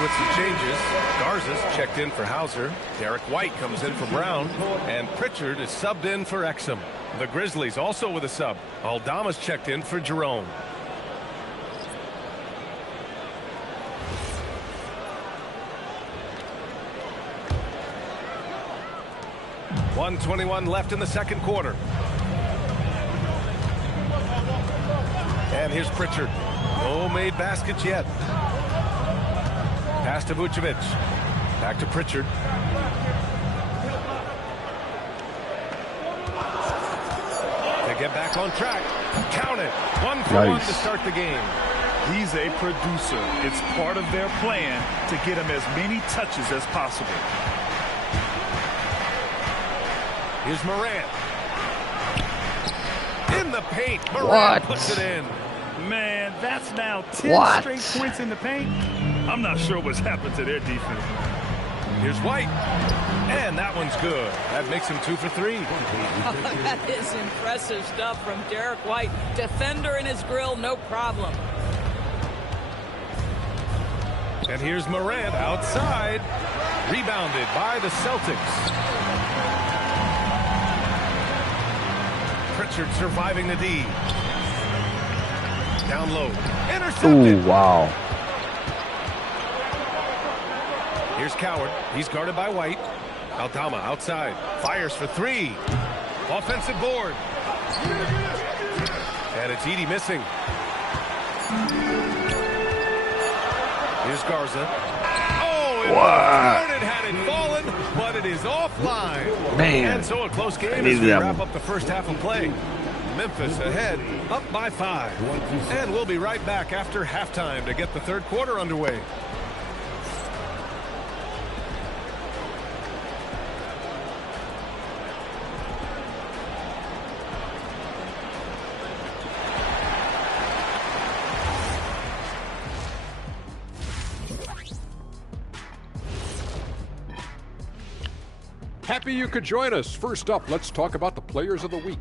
With some changes. Garza's checked in for Hauser. Derek White comes in for Brown. And Pritchard is subbed in for Exum. The Grizzlies also with a sub. Aldama's checked in for Jerome. 1:21 left in the second quarter. And here's Pritchard. No made baskets yet. Pass to Vucevic. Back to Pritchard. They get back on track. Count it. 1 for 1 to start the game. He's a producer. It's part of their plan to get him as many touches as possible. Here's Morant. In the paint. Morant puts it in. Man, that's now 10 straight points in the paint. I'm not sure what's happened to their defense. Here's White. And that one's good. That makes him 2 for 3. That is impressive stuff from Derek White. Defender in his grill, no problem. And here's Morant outside. Rebounded by the Celtics. Pritchard surviving the D. Down low. Intercepted. Ooh, wow. Here's Coward. He's guarded by White. Aldama outside. Fires for 3. Offensive board. And it's Edey missing. Here's Garza. Oh, it started had it fallen, but it is offline. Man. And so a close game as we wrap up the first half of play. Memphis ahead, up by 5. And we'll be right back after halftime to get the third quarter underway. Happy you could join us. First up, let's talk about the players of the week.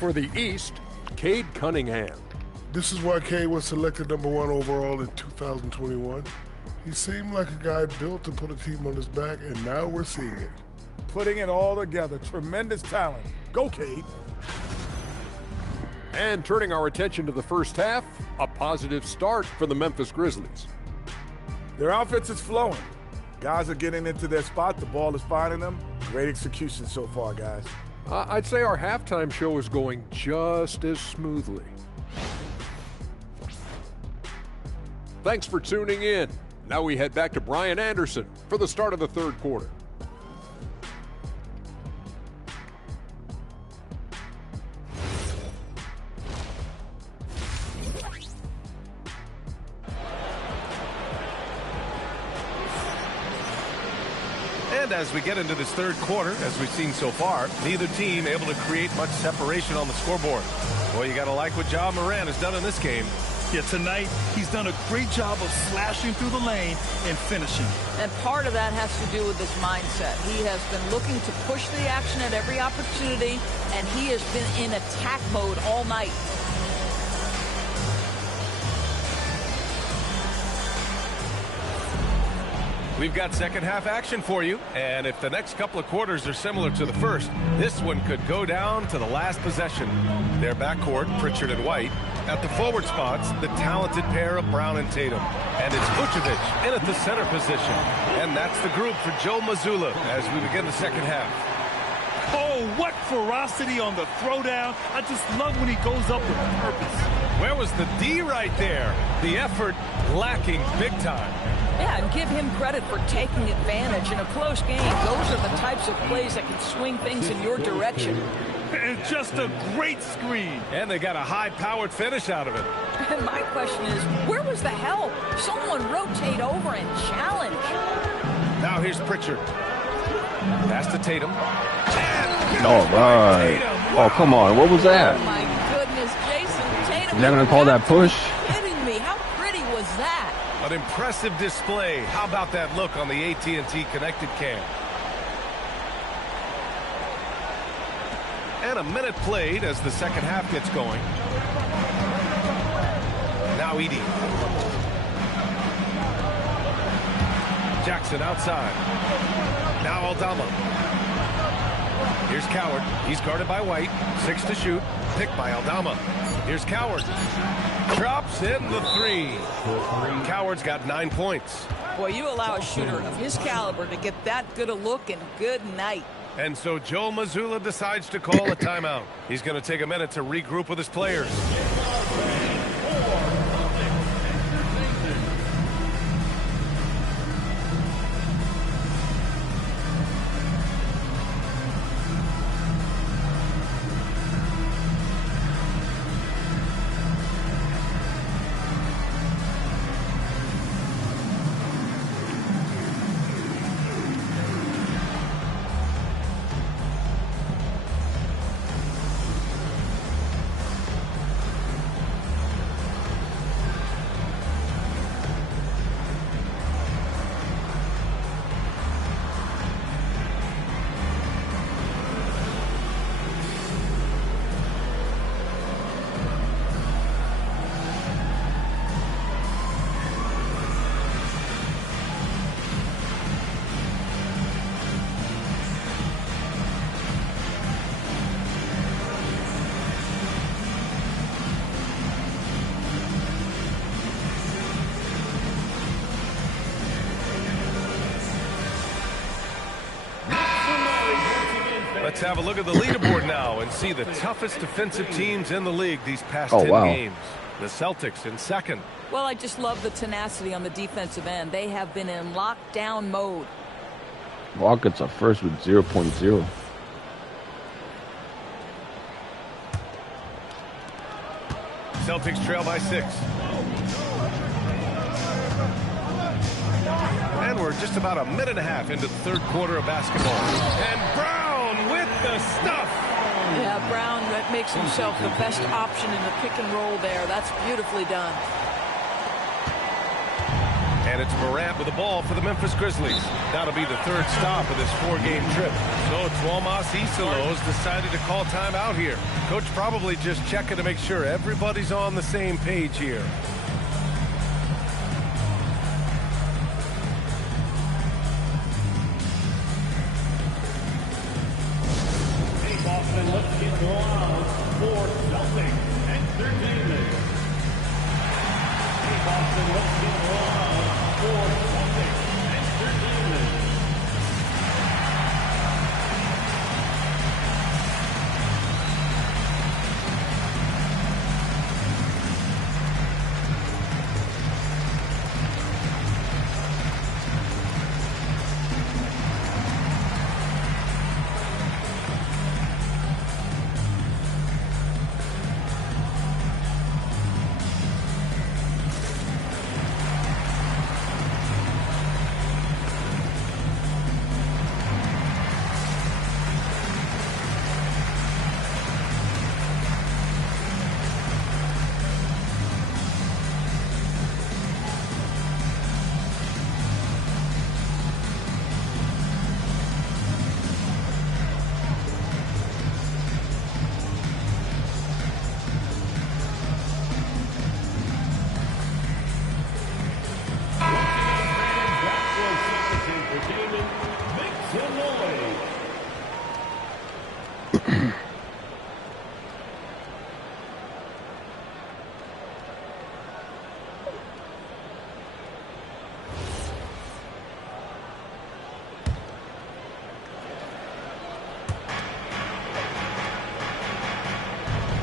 For the East, Cade Cunningham. This is why Cade was selected #1 overall in 2021. He seemed like a guy built to put a team on his back, and now we're seeing it. Putting it all together. Tremendous talent. Go, Cade. And turning our attention to the first half, a positive start for the Memphis Grizzlies. Their offense is flowing. Guys are getting into their spot. The ball is finding them. Great execution so far, guys. I'd say our halftime show is going just as smoothly. Thanks for tuning in. Now we head back to Brian Anderson for the start of the third quarter. And as we get into this third quarter, as we've seen so far, neither team able to create much separation on the scoreboard. Well, you got to like what Ja Morant has done in this game. Yeah, tonight, he's done a great job of slashing through the lane and finishing. And part of that has to do with his mindset. He has been looking to push the action at every opportunity, and he has been in attack mode all night. We've got second half action for you, and if the next couple of quarters are similar to the first, this one could go down to the last possession. Their backcourt, Pritchard and White. At the forward spots, the talented pair of Brown and Tatum. And it's Vucevic in at the center position. And that's the group for Joe Mazzulla as we begin the second half. Oh, what ferocity on the throwdown. I just love when he goes up with purpose. Where was the D right there? The effort lacking big time. Yeah, and give him credit for taking advantage in a close game. Those are the types of plays that can swing things in your direction. And just a great screen. And they got a high-powered finish out of it. And my question is, where was the help? Someone rotate over and challenge. Now here's Pritchard. Pass to Tatum. All right. Oh, come on. What was that? Oh, my goodness, Jason Tatum. You're not going to call that push? Kidding me. How pretty was that? An impressive display. How about that look on the AT&T connected cam? And a minute played as the second half gets going. Now Edey. Jackson outside. Now Aldama. Here's Coward. He's guarded by White. 6 to shoot. Picked by Aldama. Here's Coward. Drops in the 3. Coward's got 9 points. Boy, you allow a shooter of his caliber to get that good a look, and good night. And so Joe Mazzulla decides to call a timeout. He's going to take a minute to regroup with his players. Let's have a look at the leaderboard now and see the toughest defensive teams in the league these past 10 games. The Celtics in second. Well, I just love the tenacity on the defensive end. They have been in lockdown mode. Rockets are first with 0.0. Celtics trail by 6. And we're just about a minute and a half into the third quarter of basketball. And Brown with the stuff. Yeah, Brown makes himself the best option in the pick and roll there. That's beautifully done. And it's Morant with the ball for the Memphis Grizzlies. That'll be the third stop of this 4-game trip. So Tuomas Isalos decided to call timeout here. Coach probably just checking to make sure everybody's on the same page here. Boston, let's get on for Celtics Entertainment. Hey, Boston, let's get on for Celtics Entertainment.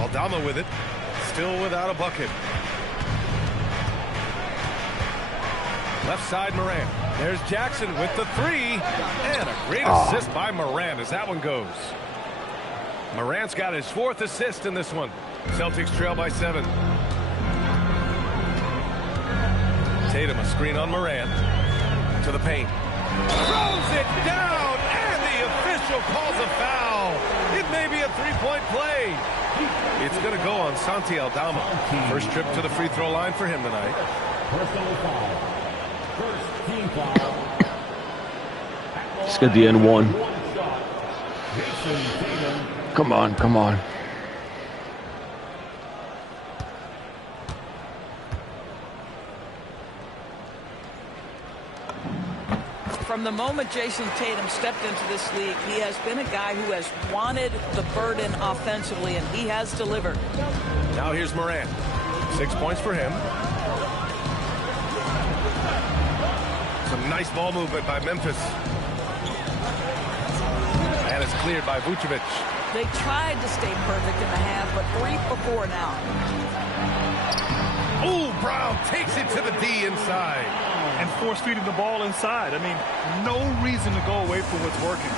Aldama with it, still without a bucket. Left side Morant. There's Jackson with the 3. And a great assist by Morant as that one goes. Morant's got his 4th assist in this one. Celtics trail by 7. Tatum a screen on Morant. To the paint. Throws it down, and the official calls a foul. It may be a 3-point play. It's going to go on Santi Aldama. First trip to the free throw line for him tonight. Personal foul. First team foul. Let's get the N1. Come on, come on. From the moment Jason Tatum stepped into this league, he has been a guy who has wanted the burden offensively, and he has delivered. Now here's Morant. 6 points for him. Some nice ball movement by Memphis. And it's cleared by Vucevic. They tried to stay perfect in the half, but 3 for 4 now. Oh, Brown takes it to the D inside. And force-feeding the ball inside. I mean, no reason to go away from what's working.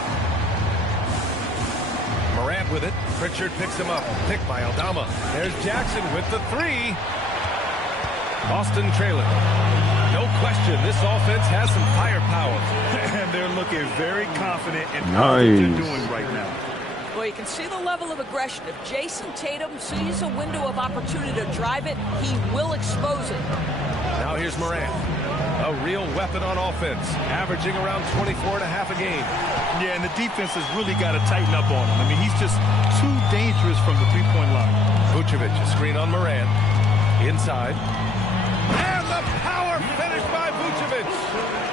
Morant with it. Pritchard picks him up. Picked by Aldama. There's Jackson with the 3. Boston trailing. No question, this offense has some firepower. And they're looking very confident in what they're doing right now. Well, you can see the level of aggression. If Jason Tatum sees a window of opportunity to drive it, he will expose it. Now here's Morant. A real weapon on offense, averaging around 24 and a half a game. Yeah, and the defense has really got to tighten up on him. I mean, he's just too dangerous from the three-point line. Vucevic, a screen on Morant. Inside. And the power finish by Vucevic.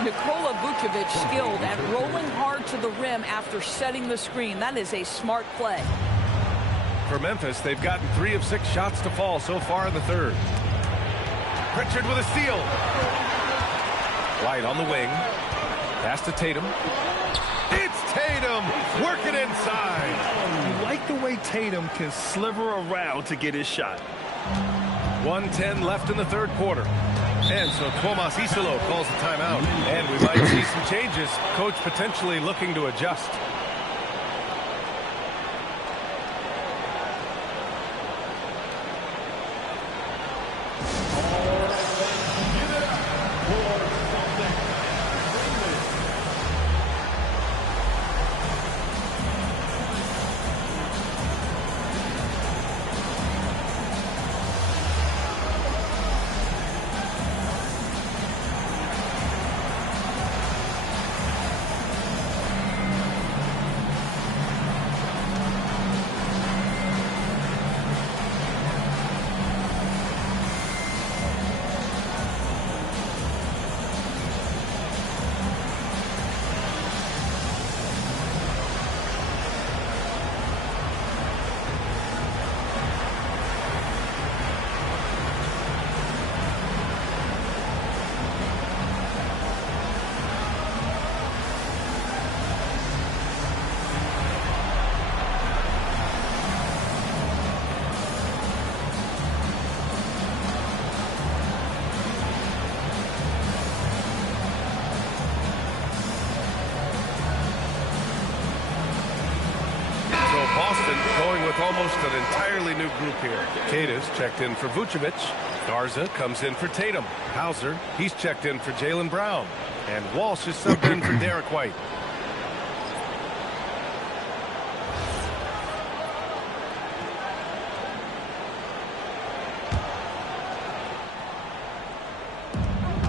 Nikola Vucevic skilled at rolling hard to the rim after setting the screen. That is a smart play. For Memphis, they've gotten 3 of 6 shots to fall so far in the third. Pritchard with a steal. White on the wing. Pass to Tatum. It's Tatum working inside. You like the way Tatum can sliver around to get his shot. 1:10 left in the third quarter. And so Tomas Isolo calls the timeout. And we might see some changes. Coach potentially looking to adjust. Going with almost an entirely new group here. Cadis checked in for Vucevic. Garza comes in for Tatum. Hauser, he's checked in for Jaylen Brown. And Walsh is subbed in for Derek White.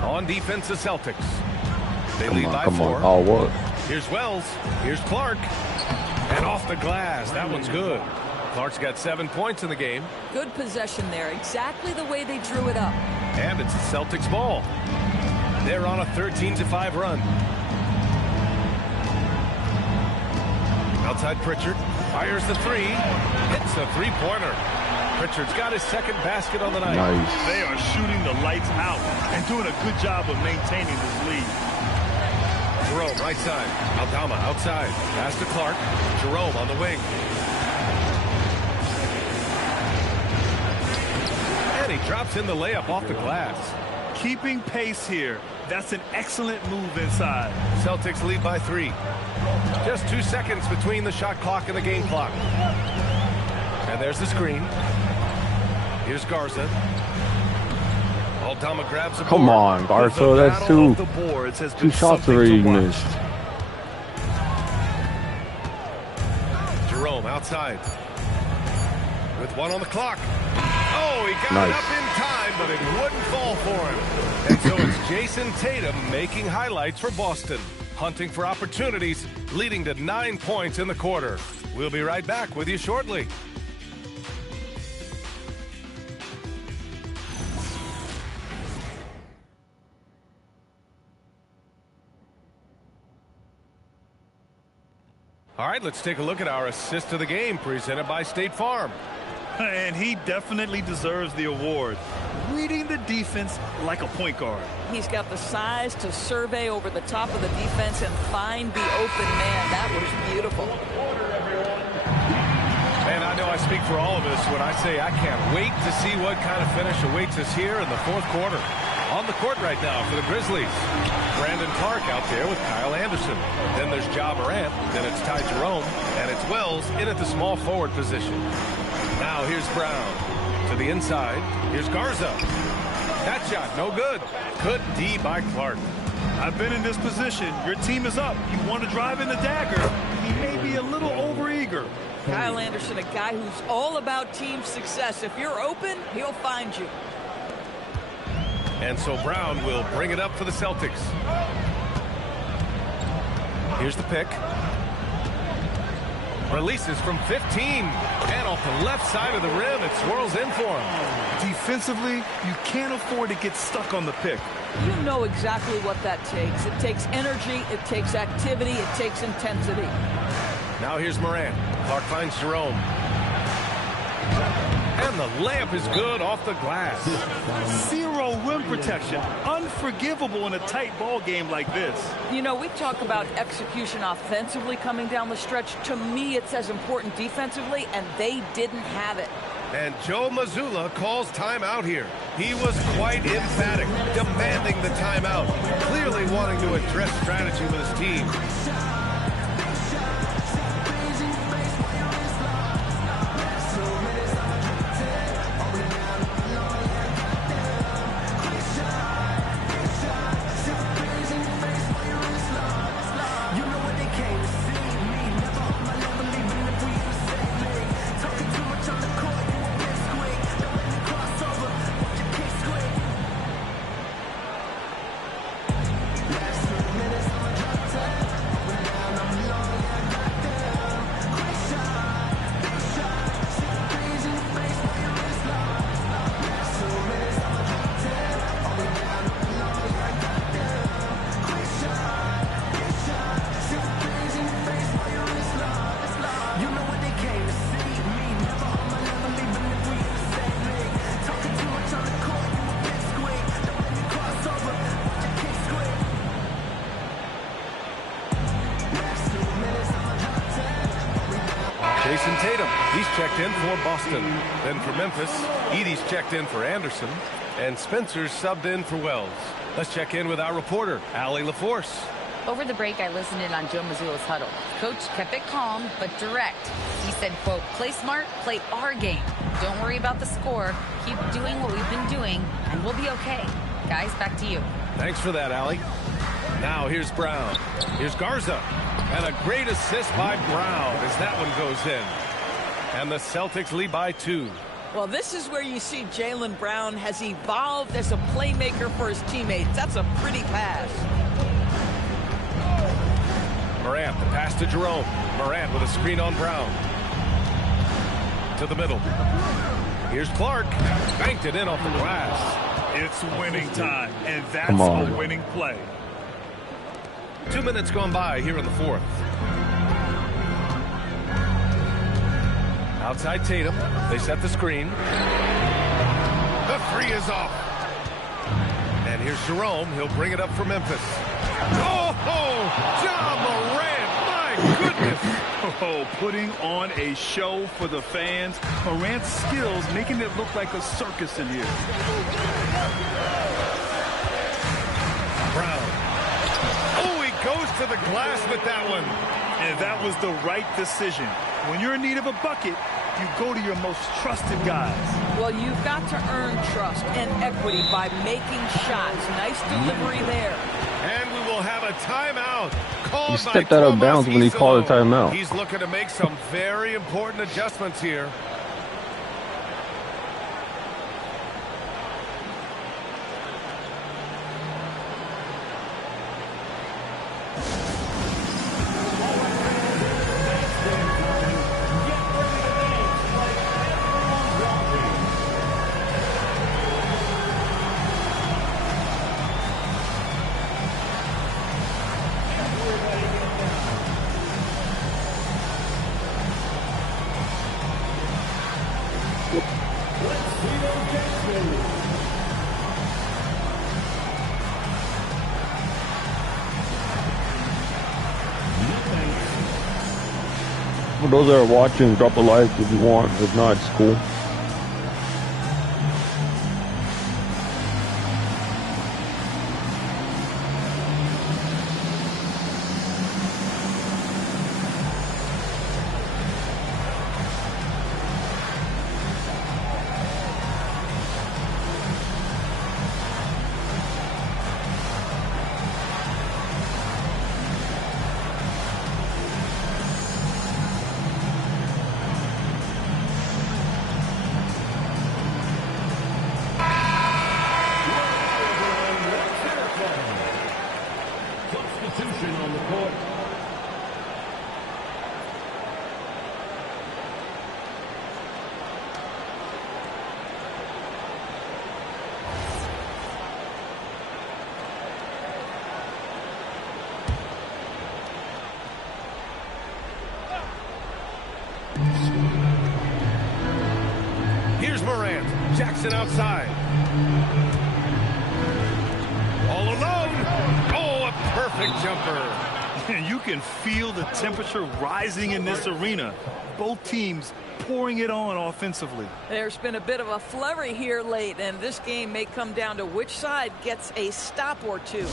On defense, the Celtics. They lead by 4. Oh, what? Here's Wells. Here's Clark. And off the glass. That one's good. Clark's got 7 points in the game. Good possession there. Exactly the way they drew it up. And it's the Celtics ball. They're on a 13-5 run. Outside Pritchard. Fires the 3. Hits a 3-pointer. Pritchard's got his second basket on the night. Nice. They are shooting the lights out and doing a good job of maintaining this lead. Jerome, right side. Aldama outside. Pass to Clark. Jerome on the wing. And he drops in the layup off the glass. Keeping pace here. That's an excellent move inside. Celtics lead by 3. Just 2 seconds between the shot clock and the game clock. And there's the screen. Here's Garza. Aldama grabs a board. Come on, Garza, that's two shots already missed. Jerome outside. With 1 on the clock. Oh, he got it up in time, but it wouldn't fall for him. And so it's Jason Tatum making highlights for Boston. Hunting for opportunities, leading to 9 points in the quarter. We'll be right back with you shortly. All right, let's take a look at our assist of the game presented by State Farm. And he definitely deserves the award. reading the defense like a point guard. He's got the size to survey over the top of the defense and find the open man. That was beautiful. Man, I know I speak for all of us when I say I can't wait to see what kind of finish awaits us here in the fourth quarter. On the court right now for the Grizzlies, Brandon Clark out there with Kyle Anderson. Then there's Ja Morant, then it's Ty Jerome, and it's Wells in at the small forward position. Now here's Brown to the inside. Here's Garza. That shot, no good. Good D by Clark. I've been in this position. Your team is up. You want to drive in the dagger. He may be a little overeager. Kyle Anderson, a guy who's all about team success. If you're open, he'll find you. And so Brown will bring it up for the Celtics. Here's the pick. Releases from 15. And off the left side of the rim, it swirls in for him. Defensively, you can't afford to get stuck on the pick. You know exactly what that takes. It takes energy, it takes activity, it takes intensity. Now here's Morant. Clark finds Jerome. And the layup is good off the glass. Zero rim protection. Unforgivable in a tight ball game like this. You know, we talk about execution offensively coming down the stretch. To me, it's as important defensively, and they didn't have it. And Joe Mazzulla calls timeout here. He was quite emphatic, demanding the timeout, clearly wanting to address strategy with his team. Jason Tatum, he's checked in for Boston. Then for Memphis, Edey's checked in for Anderson, and Spencer's subbed in for Wells. Let's check in with our reporter, Allie LaForce. Over the break, I listened in on Joe Mazzulla's huddle. Coach kept it calm, but direct. He said, quote, play smart, play our game. Don't worry about the score. Keep doing what we've been doing, and we'll be okay. Guys, back to you. Thanks for that, Allie. Now here's Brown. Here's Garza. And a great assist by Brown as that one goes in. And the Celtics lead by 2. Well, this is where you see Jaylen Brown has evolved as a playmaker for his teammates. That's a pretty pass. Morant, the pass to Jerome. Morant with a screen on Brown. To the middle. Here's Clark. Banked it in off the glass. It's winning time, and that's a winning play. 2 minutes gone by here in the fourth. Outside Tatum. They set the screen. The three is off. And here's Jerome. He'll bring it up for Memphis. Oh, Ja Morant. My goodness. Oh, putting on a show for the fans. Morant's skills making it look like a circus in here. Brown. Goes to the glass with that one. And that was the right decision. When you're in need of a bucket, you go to your most trusted guys. Well, you've got to earn trust and equity by making shots. Nice delivery there. And we will have a timeout called by He stepped out of bounds when he called a timeout. He's looking to make some very important adjustments here. For those that are watching, drop a like if you want. If not, it's cool. Substitution on the court. Here's Morant. Jackson outside. All alone. Oh, a perfect jumper. You can feel the temperature rising in this arena. Both teams pouring it on offensively. There's been a bit of a flurry here late, and this game may come down to which side gets a stop or two.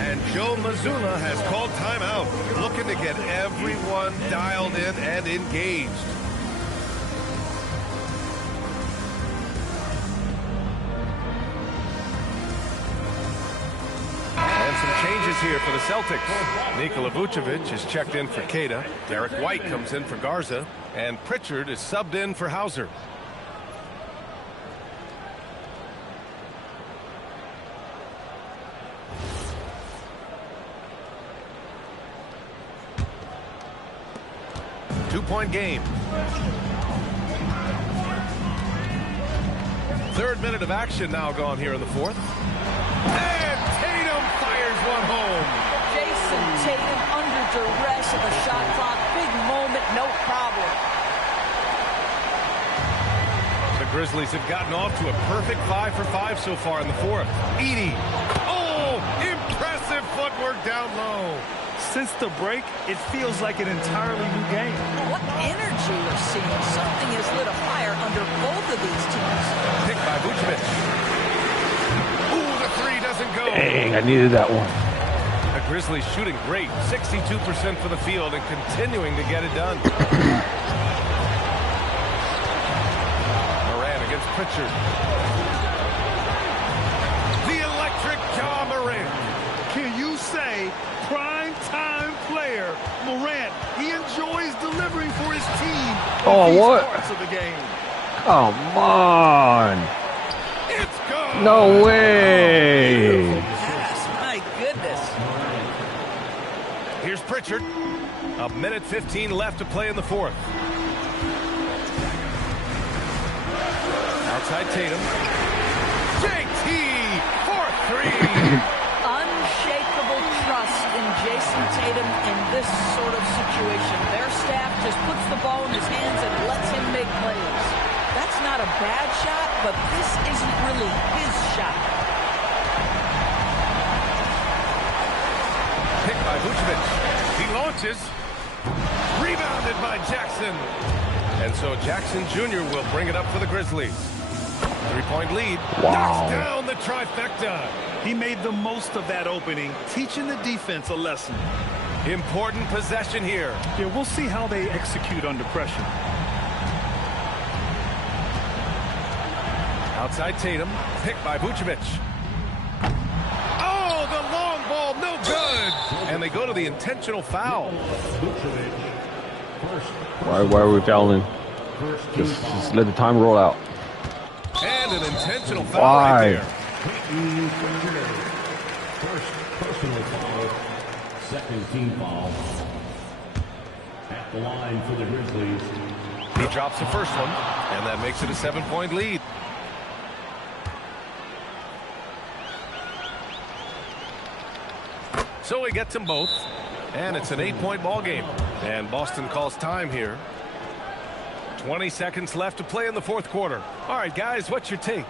And Joe Mazzulla has called timeout, looking to get everyone dialed in and engaged. Changes here for the Celtics. Nikola Vucevic is checked in for Queta. Derek White comes in for Garza. And Pritchard is subbed in for Hauser. Two-point game. Third minute of action now gone here in the fourth. One home. Jason Tatum under duress of the shot clock. Big moment, no problem. The Grizzlies have gotten off to a perfect 5 for 5 so far in the fourth. Edey. Oh, impressive footwork down low. Since the break, it feels like an entirely new game. What energy we're seeing. Something has lit a fire under both of these teams. Picked by Vucevic. Ooh, the three doesn't go. Dang, I needed that one. The Grizzlies shooting great, 62% for the field and continuing to get it done. Morant against Pritchard. The electric Ja Morant. Can you say prime time player Morant? He enjoys delivering for his team. Oh, what? Parts of the game. Come on. It's gone. No way. My goodness. Here's Pritchard. A minute 15 left to play in the fourth. Outside Tatum. JT for three. Unshakable trust in Jason Tatum in this sort of situation. Their staff just puts the ball in his hands and lets him make plays. That's not a bad shot, but this isn't really his shot. Picked by Vucevic. He launches. Rebounded by Jackson. And so Jackson Jr. will bring it up for the Grizzlies. 3-point lead. Wow. Knocks down the trifecta. He made the most of that opening, teaching the defense a lesson. Important possession here. Yeah, we'll see how they execute under pressure. Outside Tatum. Picked by Vucevic. Oh, the long ball, no good. And they go to the intentional foul. Why are we fouling? Just let the time roll out. And an intentional foul right there. First personal foul, second team foul. At the line for the Grizzlies. He drops the first one, and that makes it a 7-point lead. So he gets them both, and it's an 8-point ball game. And Boston calls time here. 20 seconds left to play in the fourth quarter. All right, guys, what's your take?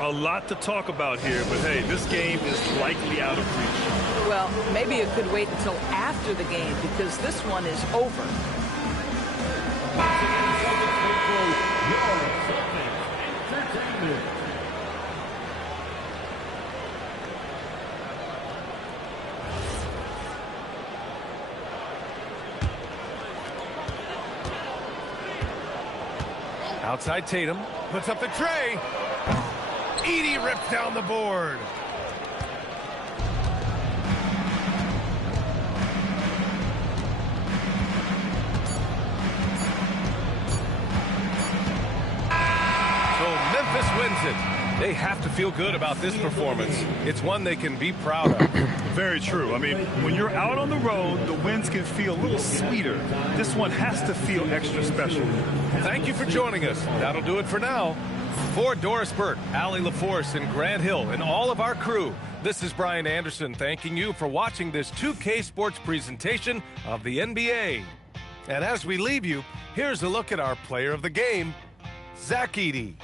A lot to talk about here, but hey, this game is likely out of reach. Well, maybe it could wait until after the game because this one is over. your Celtics Entertainment. Outside Tatum, puts up the tray. Edey rips down the board. So Memphis wins it. They have to feel good about this performance. It's one they can be proud of. Very true. I mean, when you're out on the road, the wins can feel a little sweeter. This one has to feel extra special. Thank you for joining us. That'll do it for now. For Doris Burke, Allie LaForce, and Grant Hill, and all of our crew, this is Brian Anderson thanking you for watching this 2K Sports presentation of the NBA. And as we leave you, here's a look at our player of the game, Zach Edey.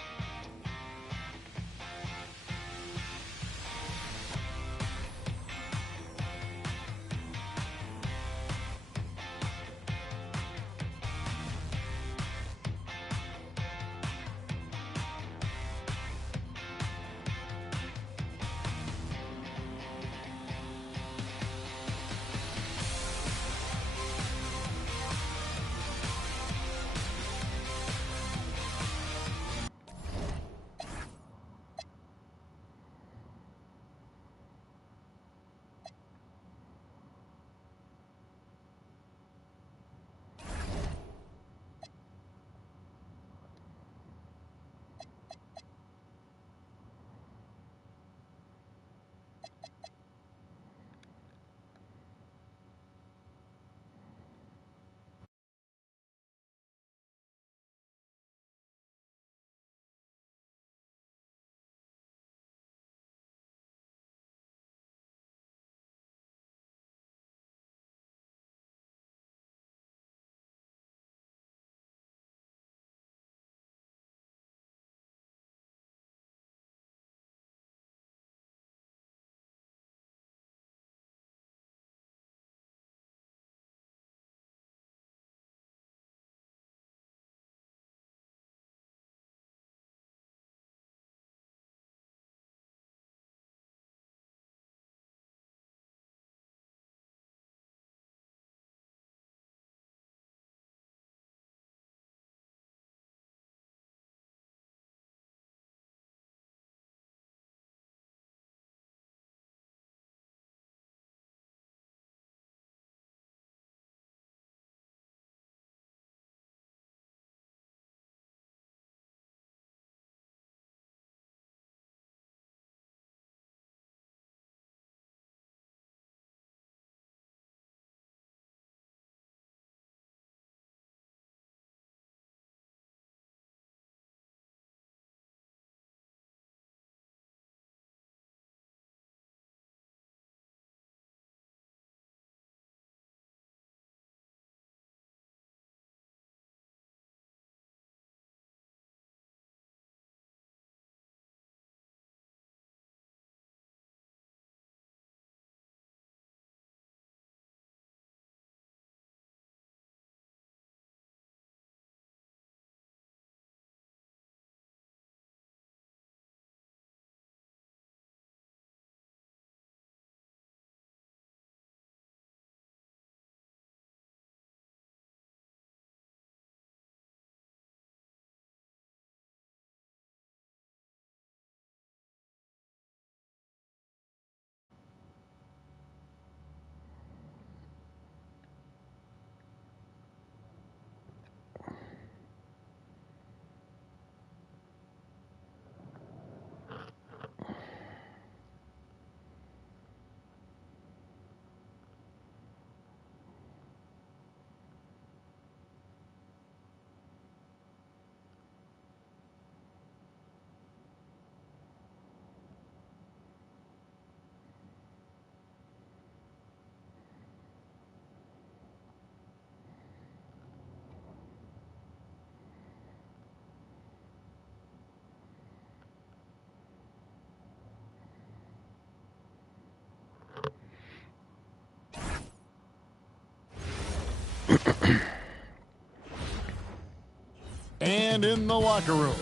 And in the locker room,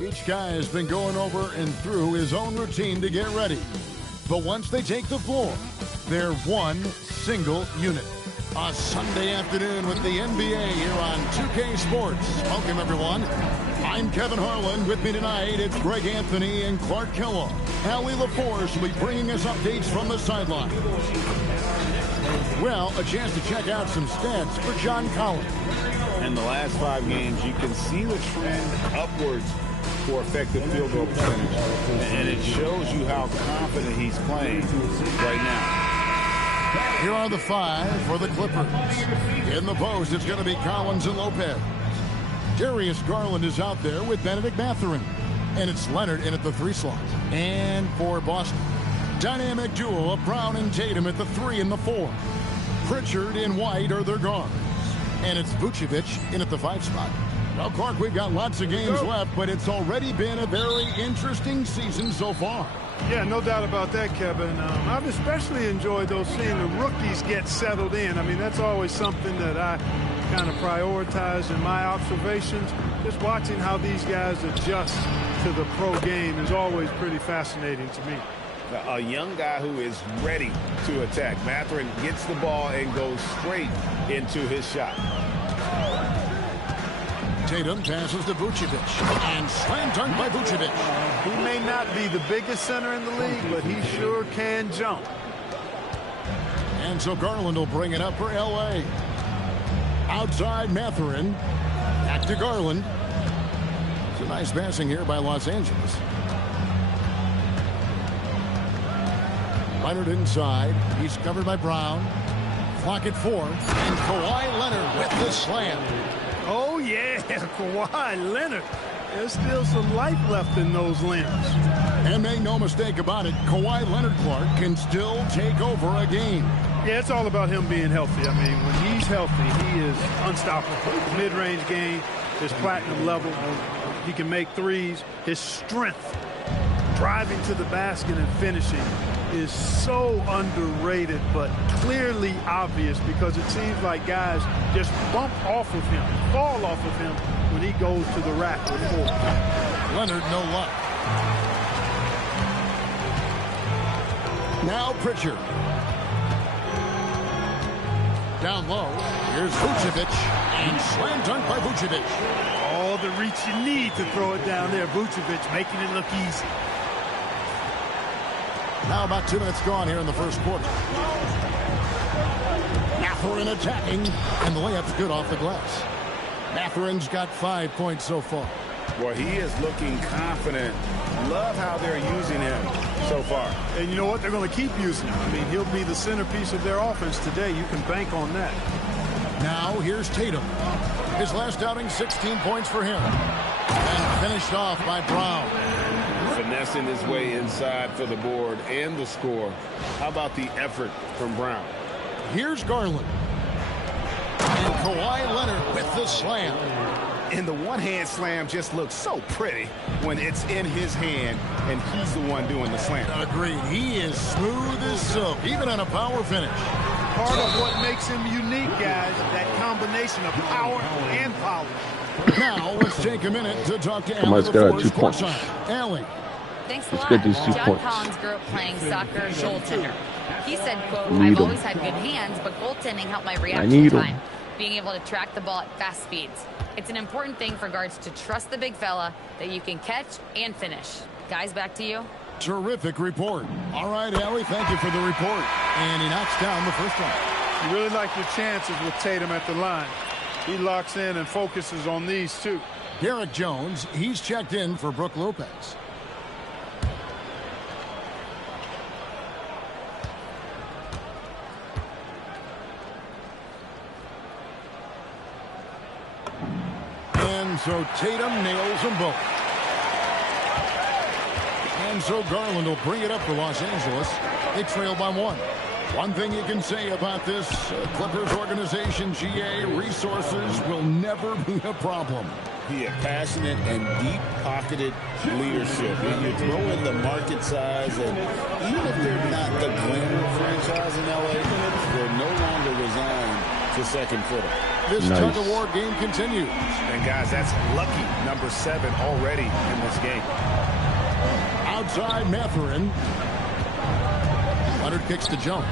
each guy has been going over and through his own routine to get ready. But once they take the floor, they're one single unit. A Sunday afternoon with the NBA here on 2K Sports. Welcome, everyone. I'm Kevin Harlan. With me tonight, it's Greg Anthony and Clark Kellogg. Allie LaForce will be bringing us updates from the sideline. Well, a chance to check out some stats for John Collins. In the last 5 games, you can see the trend upwards for effective field goal percentage. And it shows you how confident he's playing right now. Here are the 5 for the Clippers. In the post, it's going to be Collins and Lopez. Darius Garland is out there with Benedict Mathurin. And it's Leonard in at the 3 slot. And for Boston, dynamic duo of Brown and Tatum at the 3 and the 4. Pritchard and White are their guards. And it's Vucevic in at the 5 spot. Well, Clark, we've got lots of games left, but it's already been a very interesting season so far. Yeah, no doubt about that, Kevin. I've especially enjoyed seeing the rookies get settled in. I mean, that's always something that I kind of prioritize in my observations. Just watching how these guys adjust to the pro game is always pretty fascinating to me. A young guy who is ready to attack. Mathurin gets the ball and goes straight into his shot. Tatum passes to Vucevic, and slam dunk by Vucevic. He may not be the biggest center in the league, but he sure can jump. And so Garland will bring it up for L.A. Outside Mathurin, back to Garland. It's a nice passing here by Los Angeles. Leonard inside. He's covered by Brown. Clock at 4. And Kawhi Leonard with the slam. Oh, yeah, Kawhi Leonard. There's still some life left in those limbs. And make no mistake about it, Kawhi Leonard, Clark, can still take over a game. Yeah, it's all about him being healthy. I mean, when he's healthy, he is unstoppable. His mid-range game is platinum level. He can make threes. His strength, driving to the basket and finishing, is so underrated, but clearly obvious, because it seems like guys just bump off of him, fall off of him when he goes to the rack with 4. Leonard, no luck. Now Pritchard. Down low. Here's Vucevic, and slam dunk by Vucevic. All the reach you need to throw it down there. Vucevic making it look easy. Now about 2 minutes gone here in the first quarter. Mathurin attacking, and the layup's good off the glass. Mathurin's got 5 points so far. Well, he is looking confident. Love how they're using him so far. And you know what? They're going to keep using him. I mean, he'll be the centerpiece of their offense today. You can bank on that. Now here's Tatum. His last outing, 16 points for him. And finished off by Brown. Finessing his way inside for the board and the score. How about the effort from Brown? Here's Garland. And Kawhi Leonard with the slam. And the one-hand slam just looks so pretty when it's in his hand and he's the one doing the slam. Agreed. He is smooth as silk, even on a power finish. Part of what makes him unique, guys, that combination of power and polish. Now let's take a minute to talk to Somebody's Allie got 2 points. Allie. Thanks a Let's lot. get these 2 John points. Collins grew up playing soccer goaltender. He said, quote, Need I've 'em. always had good hands, but goaltending helped my need reaction 'em. time, being able to track the ball at fast speeds. It's an important thing for guards to trust the big fella that you can catch and finish. Guys, back to you. Terrific report. All right, Allie, thank you for the report. And he knocks down the first one. You really like your chances with Tatum at the line. He locks in and focuses on these two. Derek Jones, he's checked in for Brook Lopez. And so Tatum nails them both. And so Garland will bring it up for Los Angeles. They trail by 1. One thing you can say about this Clippers organization, GA, resources will never be a problem. He had passionate and deep-pocketed leadership. And you throw in the market size, and even if they're not the glamour franchise in LA, they're no longer resigned to the second footer. This tug-of-war game continues. And, guys, that's lucky number 7 already in this game. Outside Mathurin. Leonard kicks to Jones.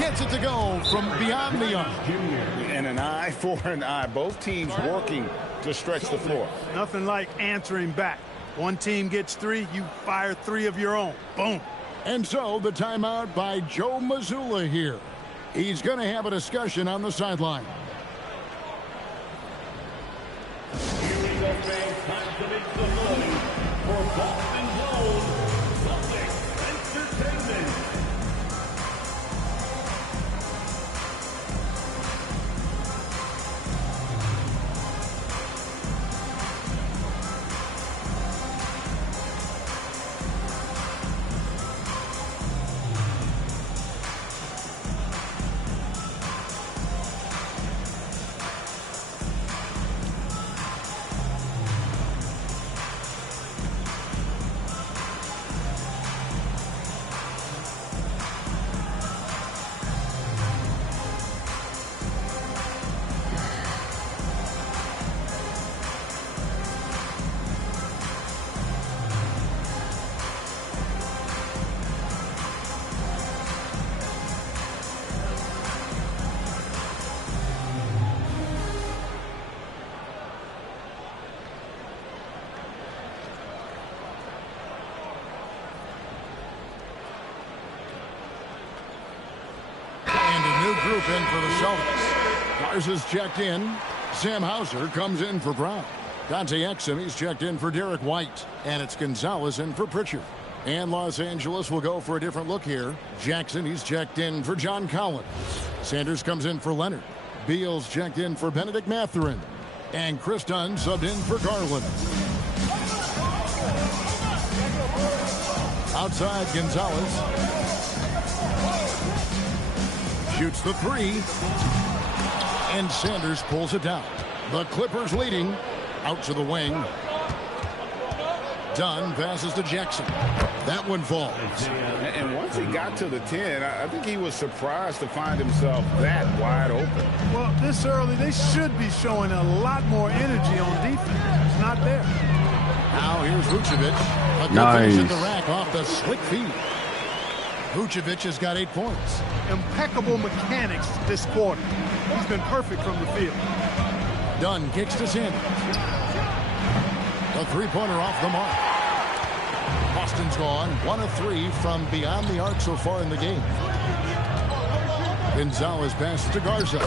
Gets it to go from beyond the arc. And an eye for an eye. Both teams working to stretch the floor. Nothing like answering back. One team gets 3, you fire 3 of your own. Boom. And so the timeout by Joe Mazzulla here. He's going to have a discussion on the sideline. Here we go, fans. Time to make some noise for Boston Zone Celtics Entertainment. Group in for the Celtics. Garza's checked in. Sam Hauser comes in for Brown. Dante Exum, he's checked in for Derek White. And it's Gonzalez in for Pritchard. And Los Angeles will go for a different look here. Jackson, he's checked in for John Collins. Sanders comes in for Leonard. Beal's checked in for Benedict Mathurin. And Chris Dunn subbed in for Garland. Outside Gonzalez. Shoots the 3. And Sanders pulls it down. The Clippers leading. Out to the wing. Dunn passes to Jackson. That one falls. And once he got to the 10, I think he was surprised to find himself that wide open. Well, this early, they should be showing a lot more energy on defense. It's not there. Now here's Vucevic. A good Nice. finish at the rack off the slick feed. Vucevic has got 8 points. Impeccable mechanics this quarter. He's been perfect from the field. Dunn kicks to Sanders. A 3-pointer off the mark. Boston's gone 1 of 3 from beyond the arc so far in the game. Gonzalez passes to Garza.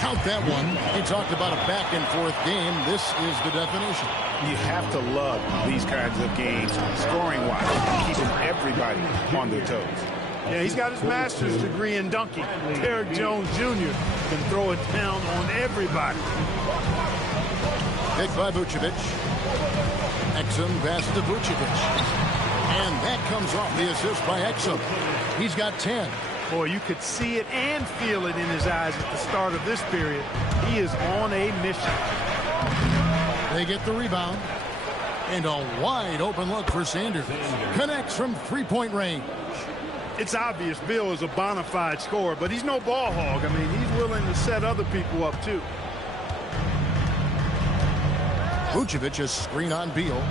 Count that one. He talked about a back-and-forth game. This is the definition. You have to love these kinds of games, scoring-wise, keeping everybody on their toes. Yeah, he's got his master's degree in dunking. Derek Jones Jr. can throw it down on everybody. Pick by Vucevic. Exum passes to Vucevic. And that comes off the assist by Exum. He's got 10. Boy, you could see it and feel it in his eyes at the start of this period. He is on a mission. They get the rebound. And a wide open look for Sanders. Connects from 3-point range. It's obvious Bill is a bona fide scorer, but he's no ball hog. I mean, he's willing to set other people up, too. Vucevic is screen on Beal.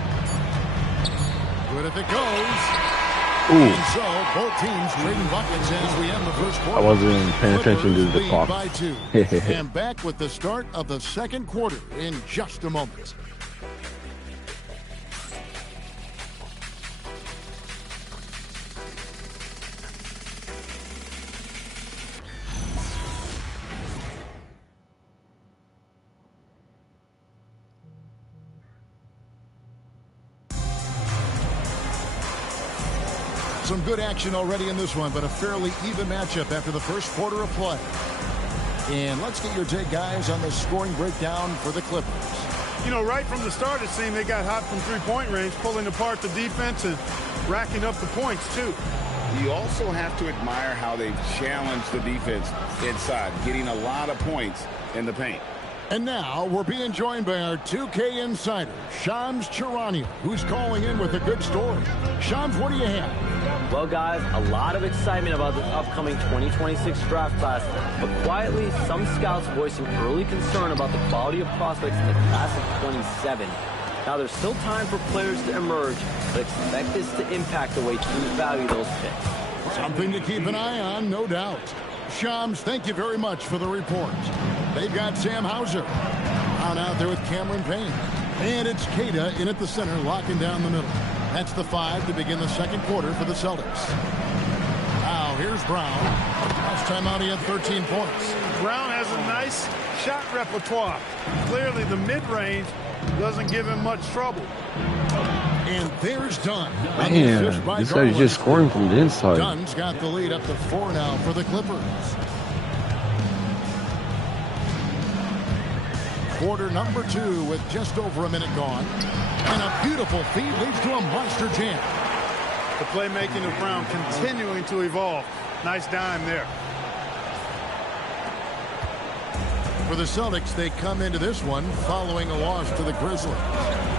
Good if it goes. Ooh. And so, both teams trading buckets as we end the first quarter. I wasn't paying attention to the Clippers clock. lead by 2. And back with the start of the second quarter in just a moment. Some good action already in this one, but a fairly even matchup after the first quarter of play. And let's get your take, guys, on the scoring breakdown for the Clippers. You know, right from the start, it seemed they got hot from 3-point range, pulling apart the defense and racking up the points, too. You also have to admire how they've challenged the defense inside, getting a lot of points in the paint. And now we're being joined by our 2K insider, Shams Charania, who's calling in with a good story. Shams, what do you have? Well, guys, a lot of excitement about this upcoming 2026 draft class, but quietly, some scouts voicing early concern about the quality of prospects in the class of 27. Now, there's still time for players to emerge, but expect this to impact the way teams value those picks. Something to keep an eye on, no doubt. Shams, thank you very much for the report. They've got Sam Hauser out there with Cameron Payne. And it's Queta in at the center, locking down the middle. That's the 5 to begin the second quarter for the Celtics. Now, here's Brown. Last time out, he had 13 points. Brown has a nice shot repertoire. Clearly, the mid-range doesn't give him much trouble. And there's Dunn. Man, this guy's just scoring from the inside. Dunn's got the lead up to 4 now for the Clippers. Quarter number 2 with just over a minute gone. And a beautiful feed leads to a monster jam. The playmaking of Brown continuing to evolve. Nice dime there. For the Celtics, they come into this one following a loss to the Grizzlies.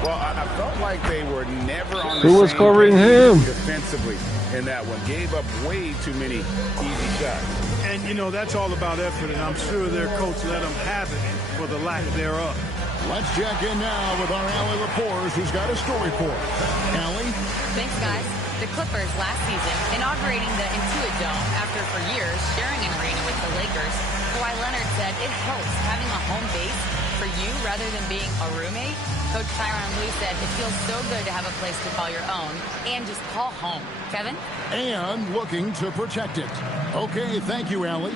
Well, I felt like they were never on the Who was covering him? Defensively in that one. Gave up way too many easy shots. And, you know, that's all about effort, and I'm sure their coach let them have it for the lack thereof. Let's check in now with our Allie Lepores, who's got a story for us. Allie? Thanks, guys. The Clippers last season inaugurating the Intuit Dome after for years sharing an arena with the Lakers. Kawhi Leonard said it helps having a home base for you rather than being a roommate. Coach Tyronn Lue said it feels so good to have a place to call your own and just call home. Kevin? And looking to protect it. Okay, thank you, Allie.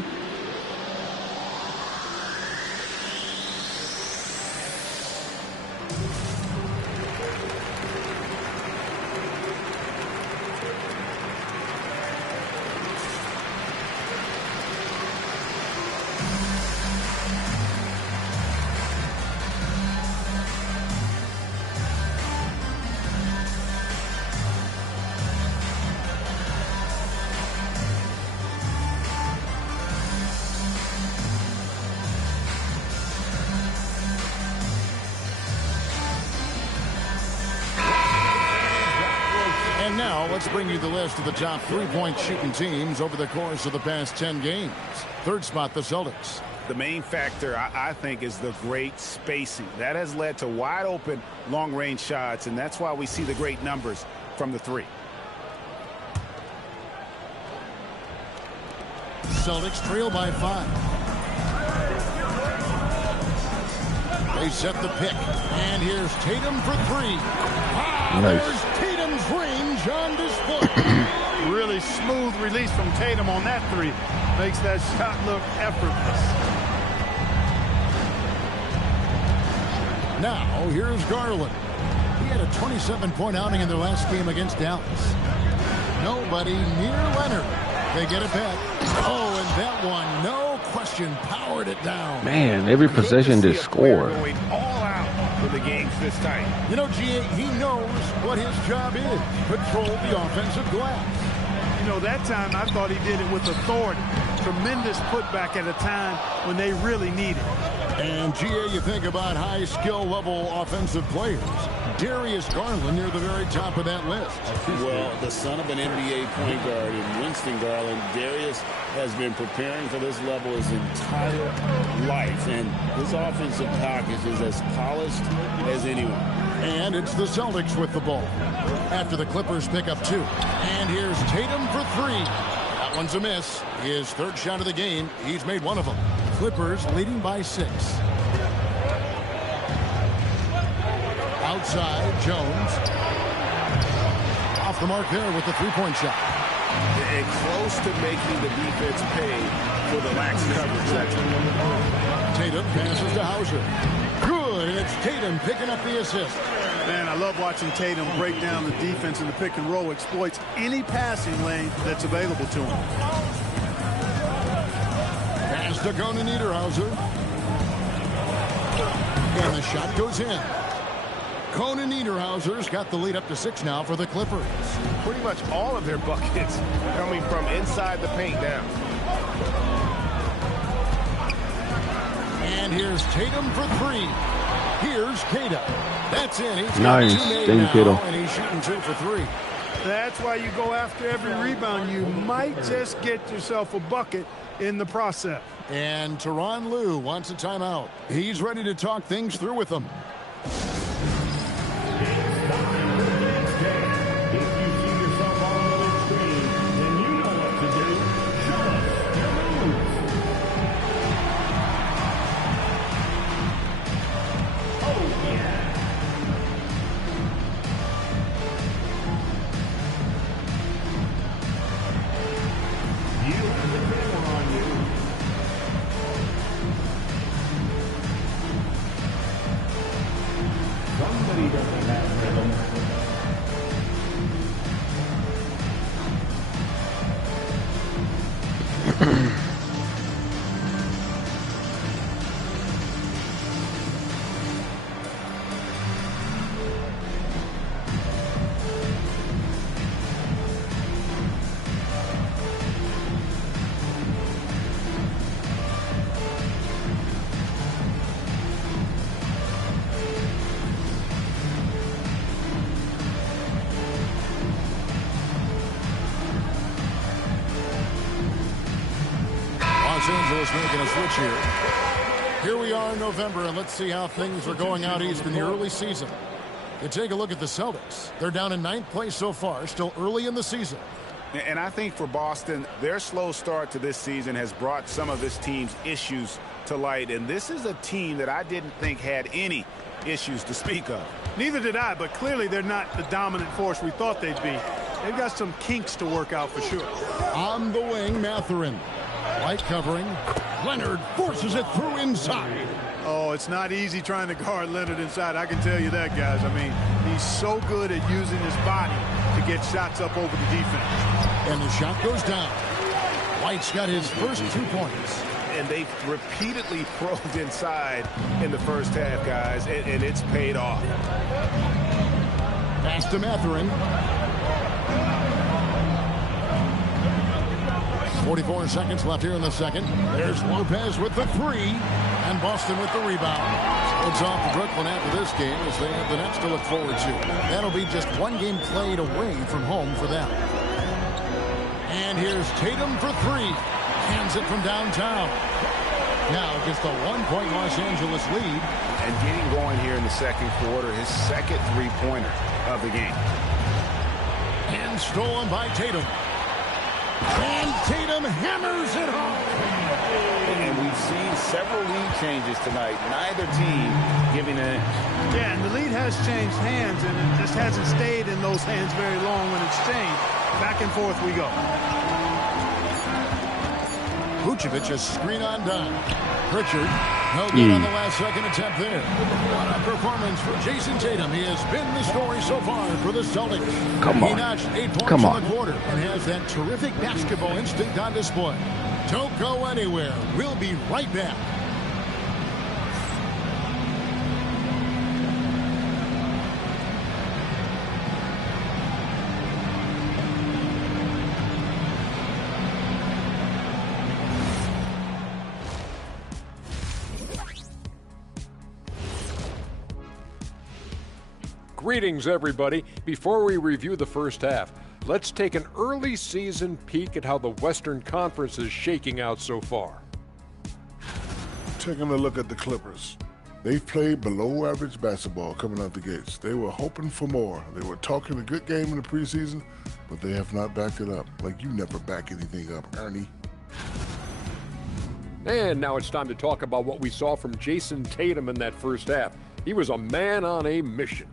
And now let's bring you the list of the top 3-point shooting teams over the course of the past 10 games. Third spot, the Celtics. The main factor, I think, is the great spacing. That has led to wide open, long-range shots, and that's why we see the great numbers from the 3. Celtics trail by 5. They set the pick. And here's Tatum for 3. Nice. There's Tatum's range on display. Really smooth release from Tatum on that 3. Makes that shot look effortless. Now, here's Garland. He had a 27-point outing in their last game against Dallas. Nobody near Leonard. They get it back. Oh, and that one, no question, powered it down. Man, every possession they score. Going all out for the games this time. You know, G.A., he knows what his job is. Control the offensive glass. You know, that time I thought he did it with authority. Tremendous putback at a time when they really need it. And, G.A., you think about high skill level offensive players. Darius Garland near the very top of that list. Well, the son of an NBA point guard in Winston Garland, Darius has been preparing for this level his entire life, and his offensive package is as polished as anyone. And it's the Celtics with the ball after the Clippers pick up 2. And here's Tatum for 3. That one's a miss. His third shot of the game. He's made one of them. Clippers leading by 6. Outside, Jones. Off the mark there with the 3-point shot. And close to making the defense pay for the lax coverage. That's Tatum passes to Hauser. Good, and it's Tatum picking up the assist. Man, I love watching Tatum break down the defense in the pick and roll, exploits any passing lane that's available to him. Pass to Conan Niederhauser. And the shot goes in. Conan Niederhauser's got the lead up to 6 now for the Clippers. Pretty much all of their buckets coming from inside the paint now. And here's Tatum for three. Here's Tatum. That's in. He's Nice. got 2 made Thank you, now, Tatum. and he's shooting 2 for 3. That's why you go after every rebound. You might just get yourself a bucket in the process. And Tyronn Lue wants a timeout. He's ready to talk things through with them. Los Angeles making a switch here. Here we are in November, and let's see how things are going out east in the early season. You take a look at the Celtics. They're down in 9th place so far, still early in the season. And I think for Boston, their slow start to this season has brought some of this team's issues to light. And this is a team that I didn't think had any issues to speak of. Neither did I, but clearly they're not the dominant force we thought they'd be. They've got some kinks to work out for sure. On the wing, Mathurin. White covering. Leonard forces it through inside. Oh, it's not easy trying to guard Leonard inside. I can tell you that, guys. I mean, he's so good at using his body to get shots up over the defense. And the shot goes down. White's got his first 2 points. And they repeatedly probed inside in the first half, guys, and it's paid off. Pass to Mathurin. 44 seconds left here in the second. There's Lopez with the 3, and Boston with the rebound. It's off to Brooklyn after this game as they have the next to look forward to. That'll be just 1 game played away from home for them. And here's Tatum for 3. Hands it from downtown. Now just a 1-point Los Angeles lead. And getting going here in the second quarter, his second 3-pointer of the game. And stolen by Tatum. And Tatum hammers it home. And we've seen several lead changes tonight. Neither team giving an inch. Yeah, and the lead has changed hands, and it just hasn't stayed in those hands very long when it's changed. Back and forth we go. Vucevic is screen on done. Pritchard, no good on the last second attempt there. What a performance for Jason Tatum. He has been the story so far for the Celtics. Come on. He notched 8 points Come in on. the quarter and has that terrific basketball instinct on display. Don't go anywhere. We'll be right back. Greetings, everybody. Before we review the first half, let's take an early season peek at how the Western Conference is shaking out so far. Taking a look at the Clippers. They've played below average basketball coming out the gates. They were hoping for more. They were talking a good game in the preseason, but they have not backed it up. Like you never back anything up, Ernie. And now it's time to talk about what we saw from Jason Tatum in that first half. He was a man on a mission.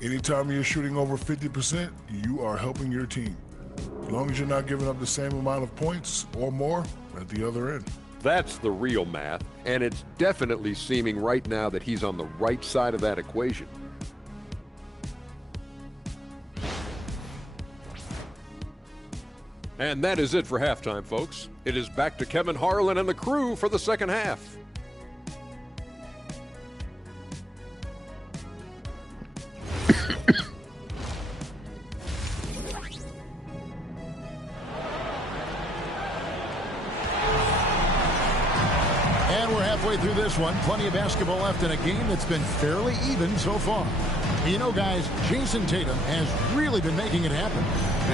Anytime you're shooting over 50%, you are helping your team. As long as you're not giving up the same amount of points or more at the other end. That's the real math, and it's definitely seeming right now that he's on the right side of that equation. And that is it for halftime, folks. It is back to Kevin Harlan and the crew for the second half. Midway through this one, plenty of basketball left in a game that's been fairly even so far. You know, guys, Jason Tatum has really been making it happen.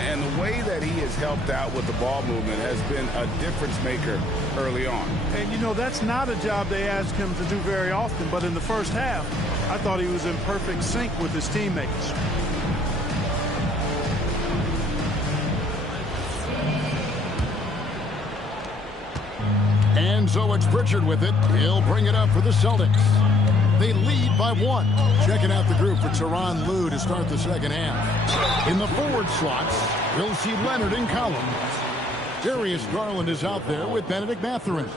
And the way that he has helped out with the ball movement has been a difference maker early on. And, you know, that's not a job they ask him to do very often. But in the first half, I thought he was in perfect sync with his teammates. And so it's Pritchard with it. He'll bring it up for the Celtics. They lead by 1. Checking out the group for Tyronn Lue to start the second half. In the forward slots, we'll see Leonard and Collins. Darius Garland is out there with Benedict Mathurin.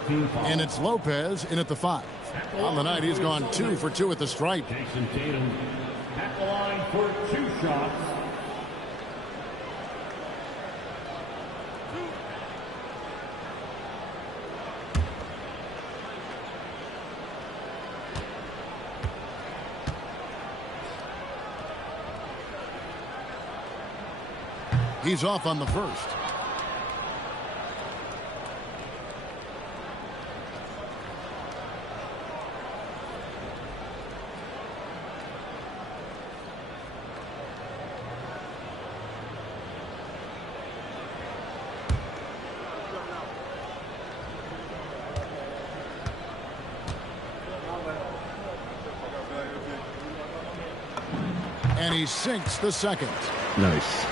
And it's Lopez in at the 5. On the night, he's gone 2 for 2 at the stripe. Jason Tatum at the line for 2 shots. He's off on the first. And he sinks the second. Nice.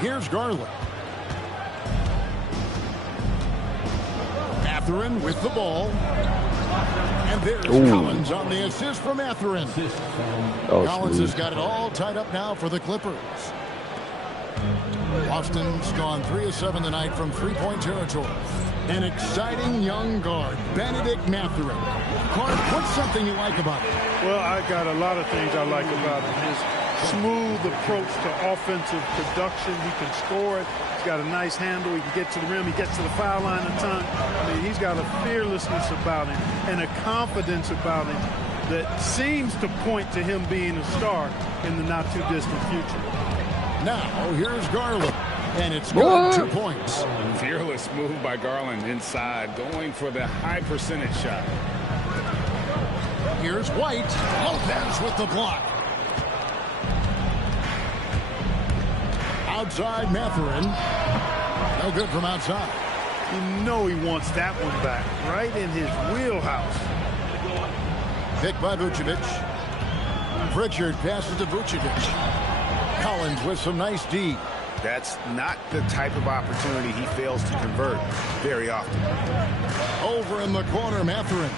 Here's Garland. Mathurin with the ball. And there's Collins on the assist for Mathurin. Collins has got it all tied up now for the Clippers. Boston's gone 3 of 7 tonight from three-point territory. An exciting young guard, Benedict Mathurin. Clark, what's something you like about him? Well, I got a lot of things I like about him. His smooth approach to offensive production. He can score it. He's got a nice handle. He can get to the rim. He gets to the foul line a ton. I mean, he's got a fearlessness about him and a confidence about him that seems to point to him being a star in the not-too-distant future. Now, here's Garland. And it's good. 2 points. Fearless move by Garland inside, going for the high percentage shot. Here's White. Lopez with the block. Outside Mathurin. No good from outside. You know he wants that one back. Right in his wheelhouse. Picked by Vucevic. Pritchard passes to Vucevic. Collins with some nice D. That's not the type of opportunity he fails to convert very often. Over in the corner, Mathurin.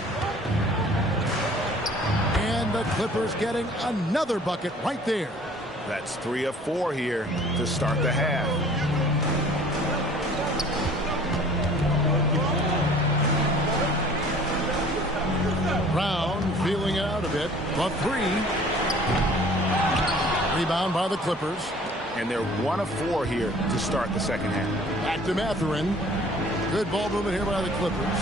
And the Clippers getting another bucket right there. That's 3 of 4 here to start the half. Brown feeling out a bit. But 3. Rebound by the Clippers. And they're 1 of 4 here to start the second half. Back to Mathurin. Good ball movement here by the Clippers.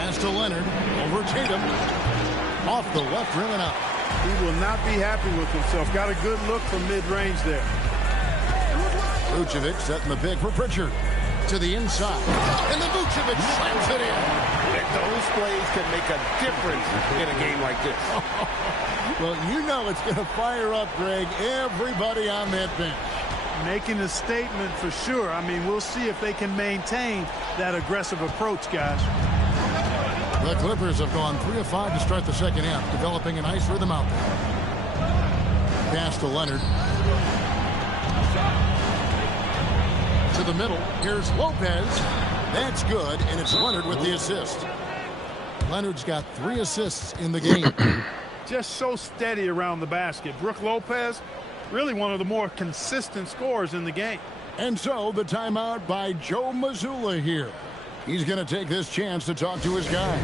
Pass to Leonard. Over Tatum. Off the left rim and out. He will not be happy with himself. Got a good look from mid-range there. Vucevic setting the pick for Pritchard. To the inside. And then Vucevic slams it in. Those plays can make a difference in a game like this. Well, you know it's going to fire up, Greg, everybody on that bench. Making a statement for sure. I mean, we'll see if they can maintain that aggressive approach, guys. The Clippers have gone 3 of 5 to start the second half, developing a nice rhythm out there. Pass to Leonard. To the middle. Here's Lopez. That's good, and it's Leonard with the assist. Leonard's got 3 assists in the game. Just so steady around the basket. Brook Lopez, really one of the more consistent scorers in the game. And so the timeout by Joe Mazzulla here. He's going to take this chance to talk to his guy.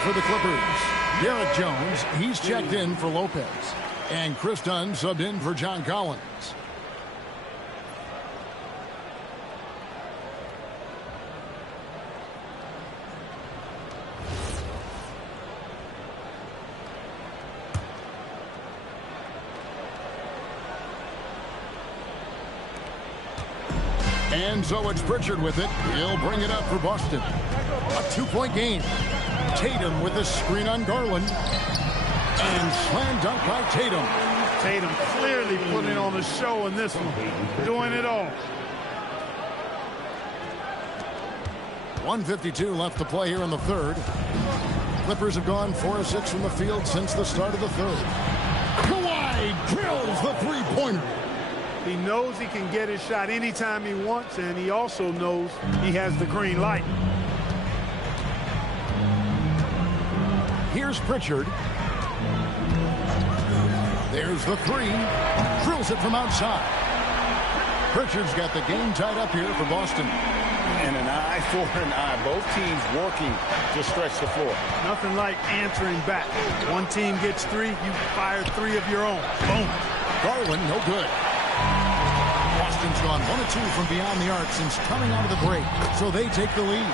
for the Clippers. Derek Jones, he's checked in for Lopez. And Chris Dunn subbed in for John Collins. And so it's Pritchard with it. He'll bring it up for Boston. A 2-point game. Tatum with a screen on Garland. And slam dunk by Tatum. Tatum clearly putting on a show in this one. Doing it all. 1:52 left to play here in the third. Clippers have gone 4 of 6 from the field since the start of the third. Kawhi drills the three-pointer. He knows he can get his shot anytime he wants, and he also knows he has the green light. Here's Pritchard. There's the three. Drills it from outside. Pritchard's got the game tied up here for Boston. And an eye for an eye. Both teams working to stretch the floor. Nothing like answering back. One team gets 3, you fire 3 of your own. Boom. Garland, no good. Boston's gone 1 of 2 from beyond the arc since coming out of the break, so they take the lead.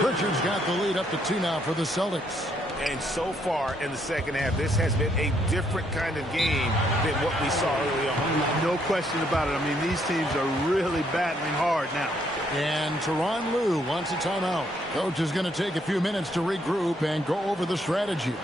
Pritchard's got the lead up to 2 now for the Celtics. And so far in the second half, this has been a different kind of game than what we saw early on. No question about it. I mean, these teams are really battling hard now. And Tyronn Lue wants a timeout. Coach is going to take a few minutes to regroup and go over the strategy.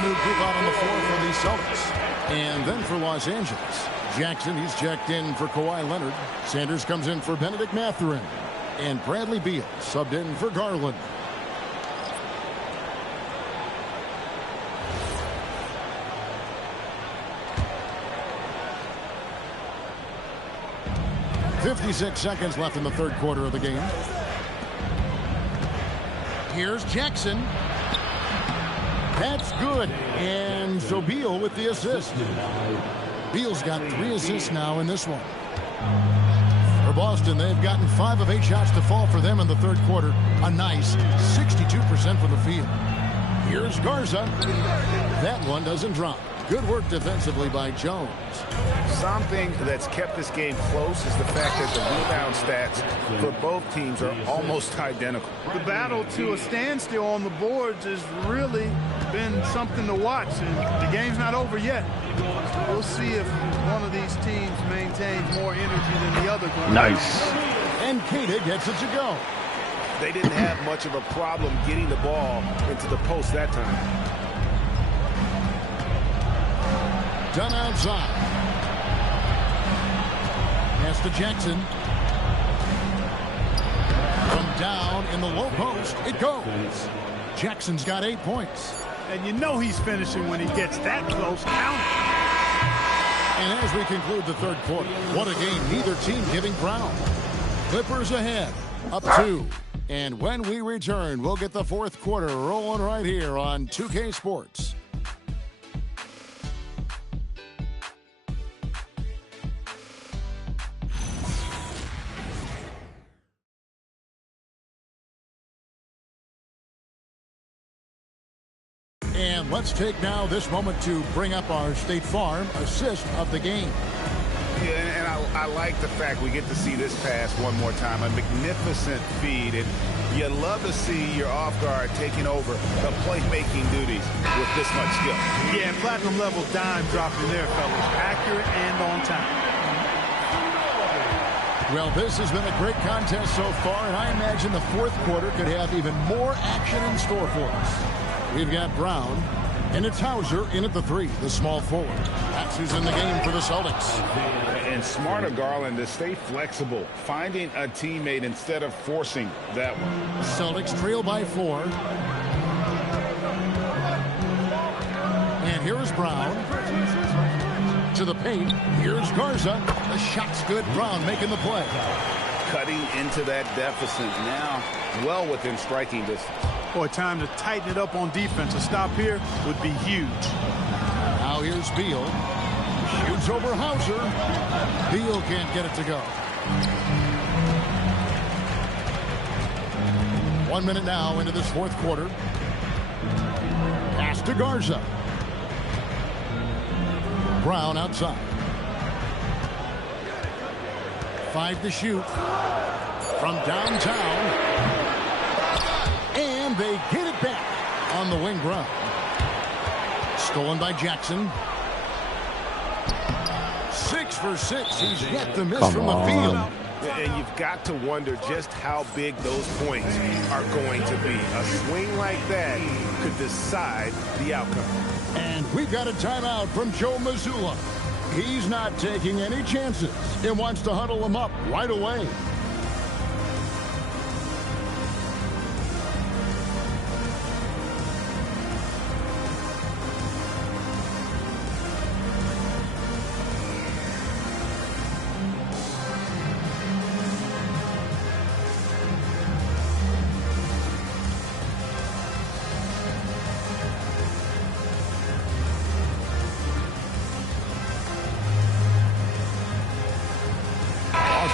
Group out on the floor for the Celtics. And then for Los Angeles, Jackson, he's checked in for Kawhi Leonard. Sanders comes in for Benedict Mathurin. And Bradley Beal subbed in for Garland. .56 seconds left in the third quarter of the game. Here's Jackson. That's good. And so Beal with the assist. Beal's got 3 assists now in this one. For Boston, they've gotten 5 of 8 shots to fall for them in the third quarter. A nice 62% from the field. Here's Garza. That one doesn't drop. Good work defensively by Jones. Something that's kept this game close is the fact that the rebound stats for both teams are almost identical. The battle to a standstill on the boards has really been something to watch, and the game's not over yet. We'll see if one of these teams maintains more energy than the other. Nice. And Kata gets it to go. They didn't have much of a problem getting the ball into the post that time. Done outside. Pass to Jackson. From down in the low post, it goes. Jackson's got 8 points. And you know he's finishing when he gets that close. Count. And as we conclude the third quarter, what a game, neither team giving ground. Clippers ahead, up 2. And when we return, we'll get the fourth quarter rolling right here on 2K Sports. And let's take now this moment to bring up our State Farm assist of the game. Yeah, and I like the fact we get to see this pass one more time. A magnificent feed, and you love to see your off guard taking over the playmaking duties with this much skill. Yeah, platinum level dime dropping there, fellas. Accurate and on time. Well, this has been a great contest so far, and I imagine the fourth quarter could have even more action in store for us. We've got Brown, and it's Hauser in at the 3, the small forward. That's who's in the game for the Celtics. And smart of Garland to stay flexible, finding a teammate instead of forcing that one. Celtics trail by 4. And here's Brown. To the paint. Here's Garza. The shot's good. Brown making the play. Cutting into that deficit now, well within striking distance. Boy, time to tighten it up on defense. A stop here would be huge. Now here's Beal. Shoots over Hauser. Beal can't get it to go. 1 minute now into this fourth quarter. Pass to Garza. Brown outside. 5 to shoot from downtown. And they get it back on the wing. Brown. Stolen by Jackson. 6 for 6. He's yet to miss from the field. And you've got to wonder just how big those points are going to be. A swing like that could decide the outcome. And we've got a timeout from Joe Mazzulla. He's not taking any chances and wants to huddle them up right away.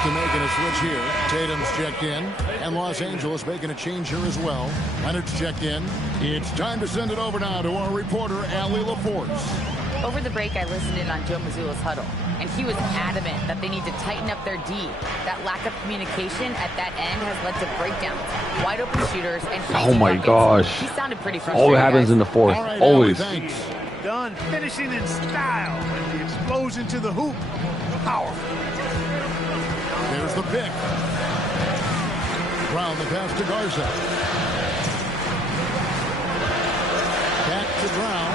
Making a switch here. Tatum's checked in, and Los Angeles making a change here as well. Leonard's checked in. It's time to send it over now to our reporter, Allie LaForce. Over the break, I listened in on Joe Mazzulla's huddle, and he was adamant that they need to tighten up their D. That lack of communication at that end has led to breakdowns, wide open shooters, and oh my gosh. He sounded pretty frustrated. All that happens in the fourth. Right, always. Allie, Done finishing in style. And the explosion to the hoop. Powerful. There's the pick. Brown, the pass to Garza. Back to Brown.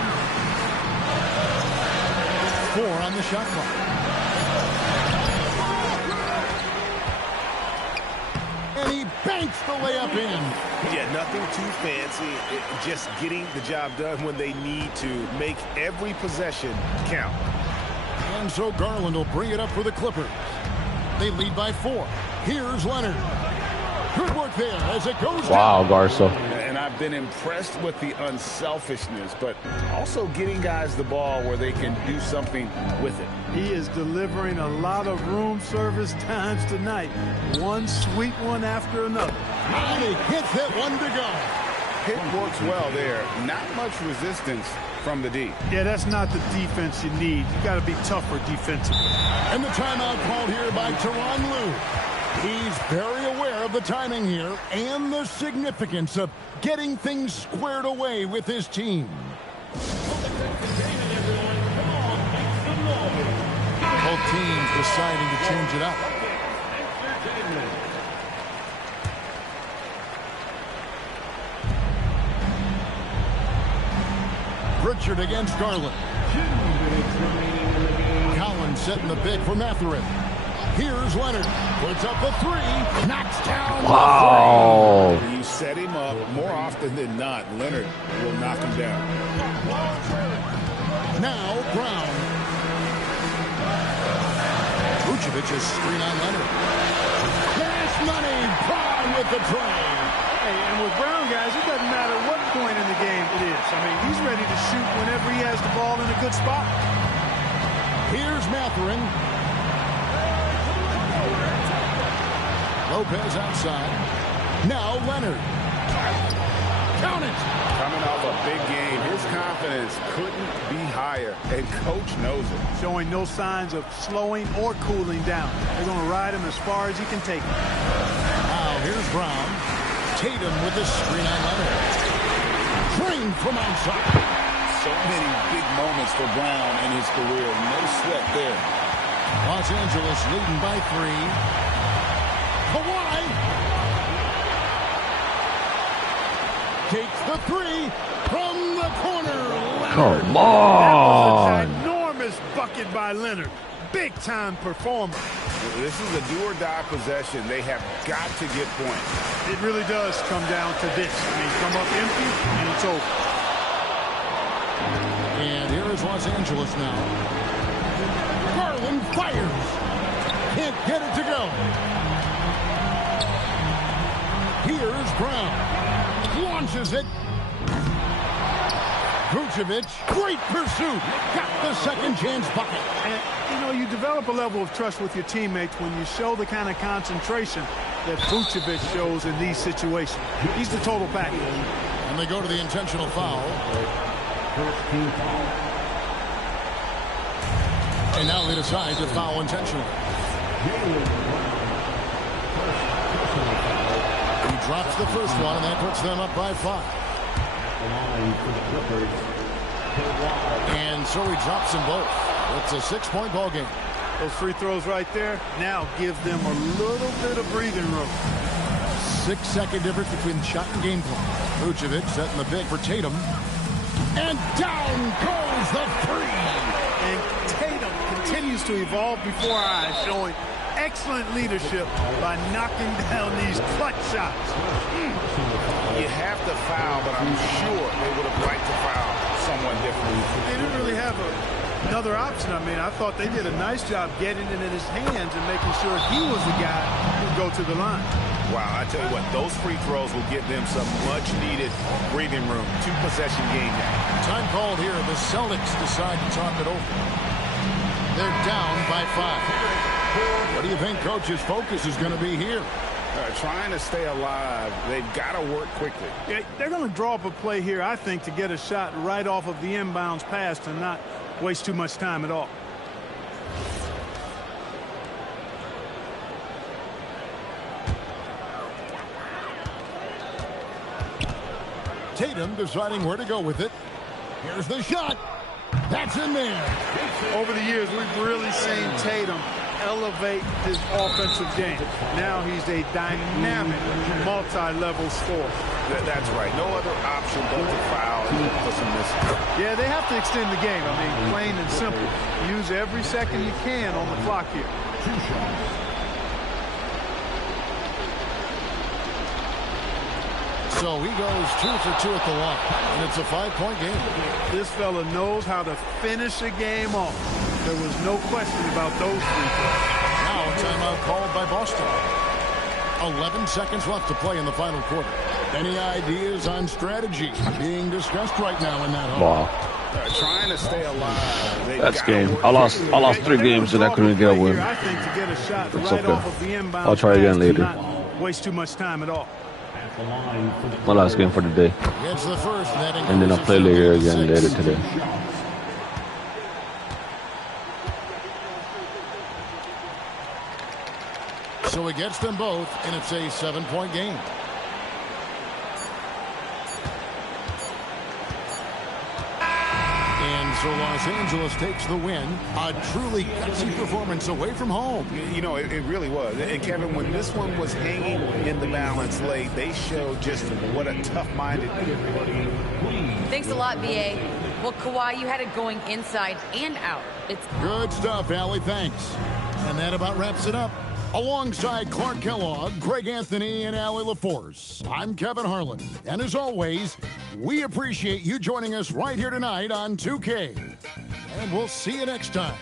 4 on the shot clock. And he banks the layup in. Yeah, nothing too fancy. Just getting the job done when they need to. Make every possession count. And so Garland will bring it up for the Clippers. They lead by 4. Here's Leonard. Good work there as it goes Wow, down. Garza. And I've been impressed with the unselfishness, but also getting guys the ball where they can do something with it. He is delivering a lot of room service times tonight. One sweet one after another. And he hits that one to go. Hit works well there. Not much resistance from the D. Yeah, that's not the defense you need. You got to be tougher defensively. And the timeout called here by Tyronn Lue. He's very aware of the timing here and the significance of getting things squared away with his team. Both teams deciding to change it up. Pritchard against Garland. Collins setting the pick for Mathurin. Here's Leonard. Puts up the 3. Knocks down. Wow. When you set him up, more often than not, Leonard will knock him down. Now Brown. Vucevic's screen on Leonard. Cash money. Brown with the tray. Hey, and with Brown, guys, it doesn't matter what point in the game it is. I mean, he's ready to shoot whenever he has the ball in a good spot. Here's Mathurin. Lopez outside. Now Leonard. Count it. Coming off a big game, his stakes couldn't be higher, and Coach knows it. Showing no signs of slowing or cooling down. They're going to ride him as far as he can take him. Now here's Brown. Tatum with the screen on Leonard. Drained from outside. So many big moments for Brown in his career. No sweat there. Los Angeles leading by 3. Kawhi takes the 3 from the corner. Come That was on. an enormous bucket by Leonard. Big-time performance. This is a do-or-die possession. They have got to get points. It really does come down to this. I mean, come up empty, and it's over. And here is Los Angeles now. Garland fires. Can't get it to go. Here's Brown. Launches it. Vucevic, great pursuit. Got the second chance bucket. And, you know, you develop a level of trust with your teammates when you show the kind of concentration that Vucevic shows in these situations. He's the total package. And they go to the intentional foul. And now they decide to foul intentionally. He drops the first one, and that puts them up by 5. And so he drops them both. It's a 6-point ball game. Those free throws right there now give them a little bit of breathing room. 6-second difference between the shot and game plan. Vucevic setting the big for Tatum. And down goes the 3. And Tatum continues to evolve before our eyes, showing excellent leadership by knocking down these clutch shots. You have to foul, but I'm sure they would have liked to foul someone different. They didn't really have another option. I mean, I thought they did a nice job getting it in his hands and making sure he was the guy who'd go to the line. Wow, I tell you what, those free throws will give them some much-needed breathing room. 2-possession game now. Time called here. The Celtics decide to talk it over. They're down by 5. What do you think Coach's focus is going to be here? Trying to stay alive. They've got to work quickly. Yeah, they're going to draw up a play here, I think, to get a shot right off of the inbounds pass and not waste too much time at all. Tatum deciding where to go with it. Here's the shot. That's in there. Over the years, we've really seen Tatum elevate his offensive game. Now he's a dynamic, multi-level scorer. That's right. No other option but to foul for some misses. Yeah, they have to extend the game. I mean, plain and simple. Use every second you can on the clock here. So he goes 2 for 2 at the line, and it's a 5-point game. This fella knows how to finish a game off. There was no question about those free throws. Now a timeout called by Boston. 11 seconds left to play in the final quarter. Any ideas on strategy being discussed right now in that hole? Wow. Trying to stay alive. That's game. I lost 3 games and I couldn't get a win. I think to get a shot It's right okay. off of the inbound I'll try again later. not waste too much time at all. My last game for the day. Gets the first, And then I'll play later again later today. So he gets them both, and it's a 7-point game. And so Los Angeles takes the win. A truly gutsy performance away from home. You know, it really was. And Kevin, when this one was hanging in the balance late, they showed just what a tough-minded. Thanks a lot, BA. Well, Kawhi, you had it going inside and out. It's good stuff, Allie. Thanks. And that about wraps it up. Alongside Clark Kellogg, Greg Anthony, and Allie LaForce, I'm Kevin Harlan. And as always, we appreciate you joining us right here tonight on 2K. And we'll see you next time.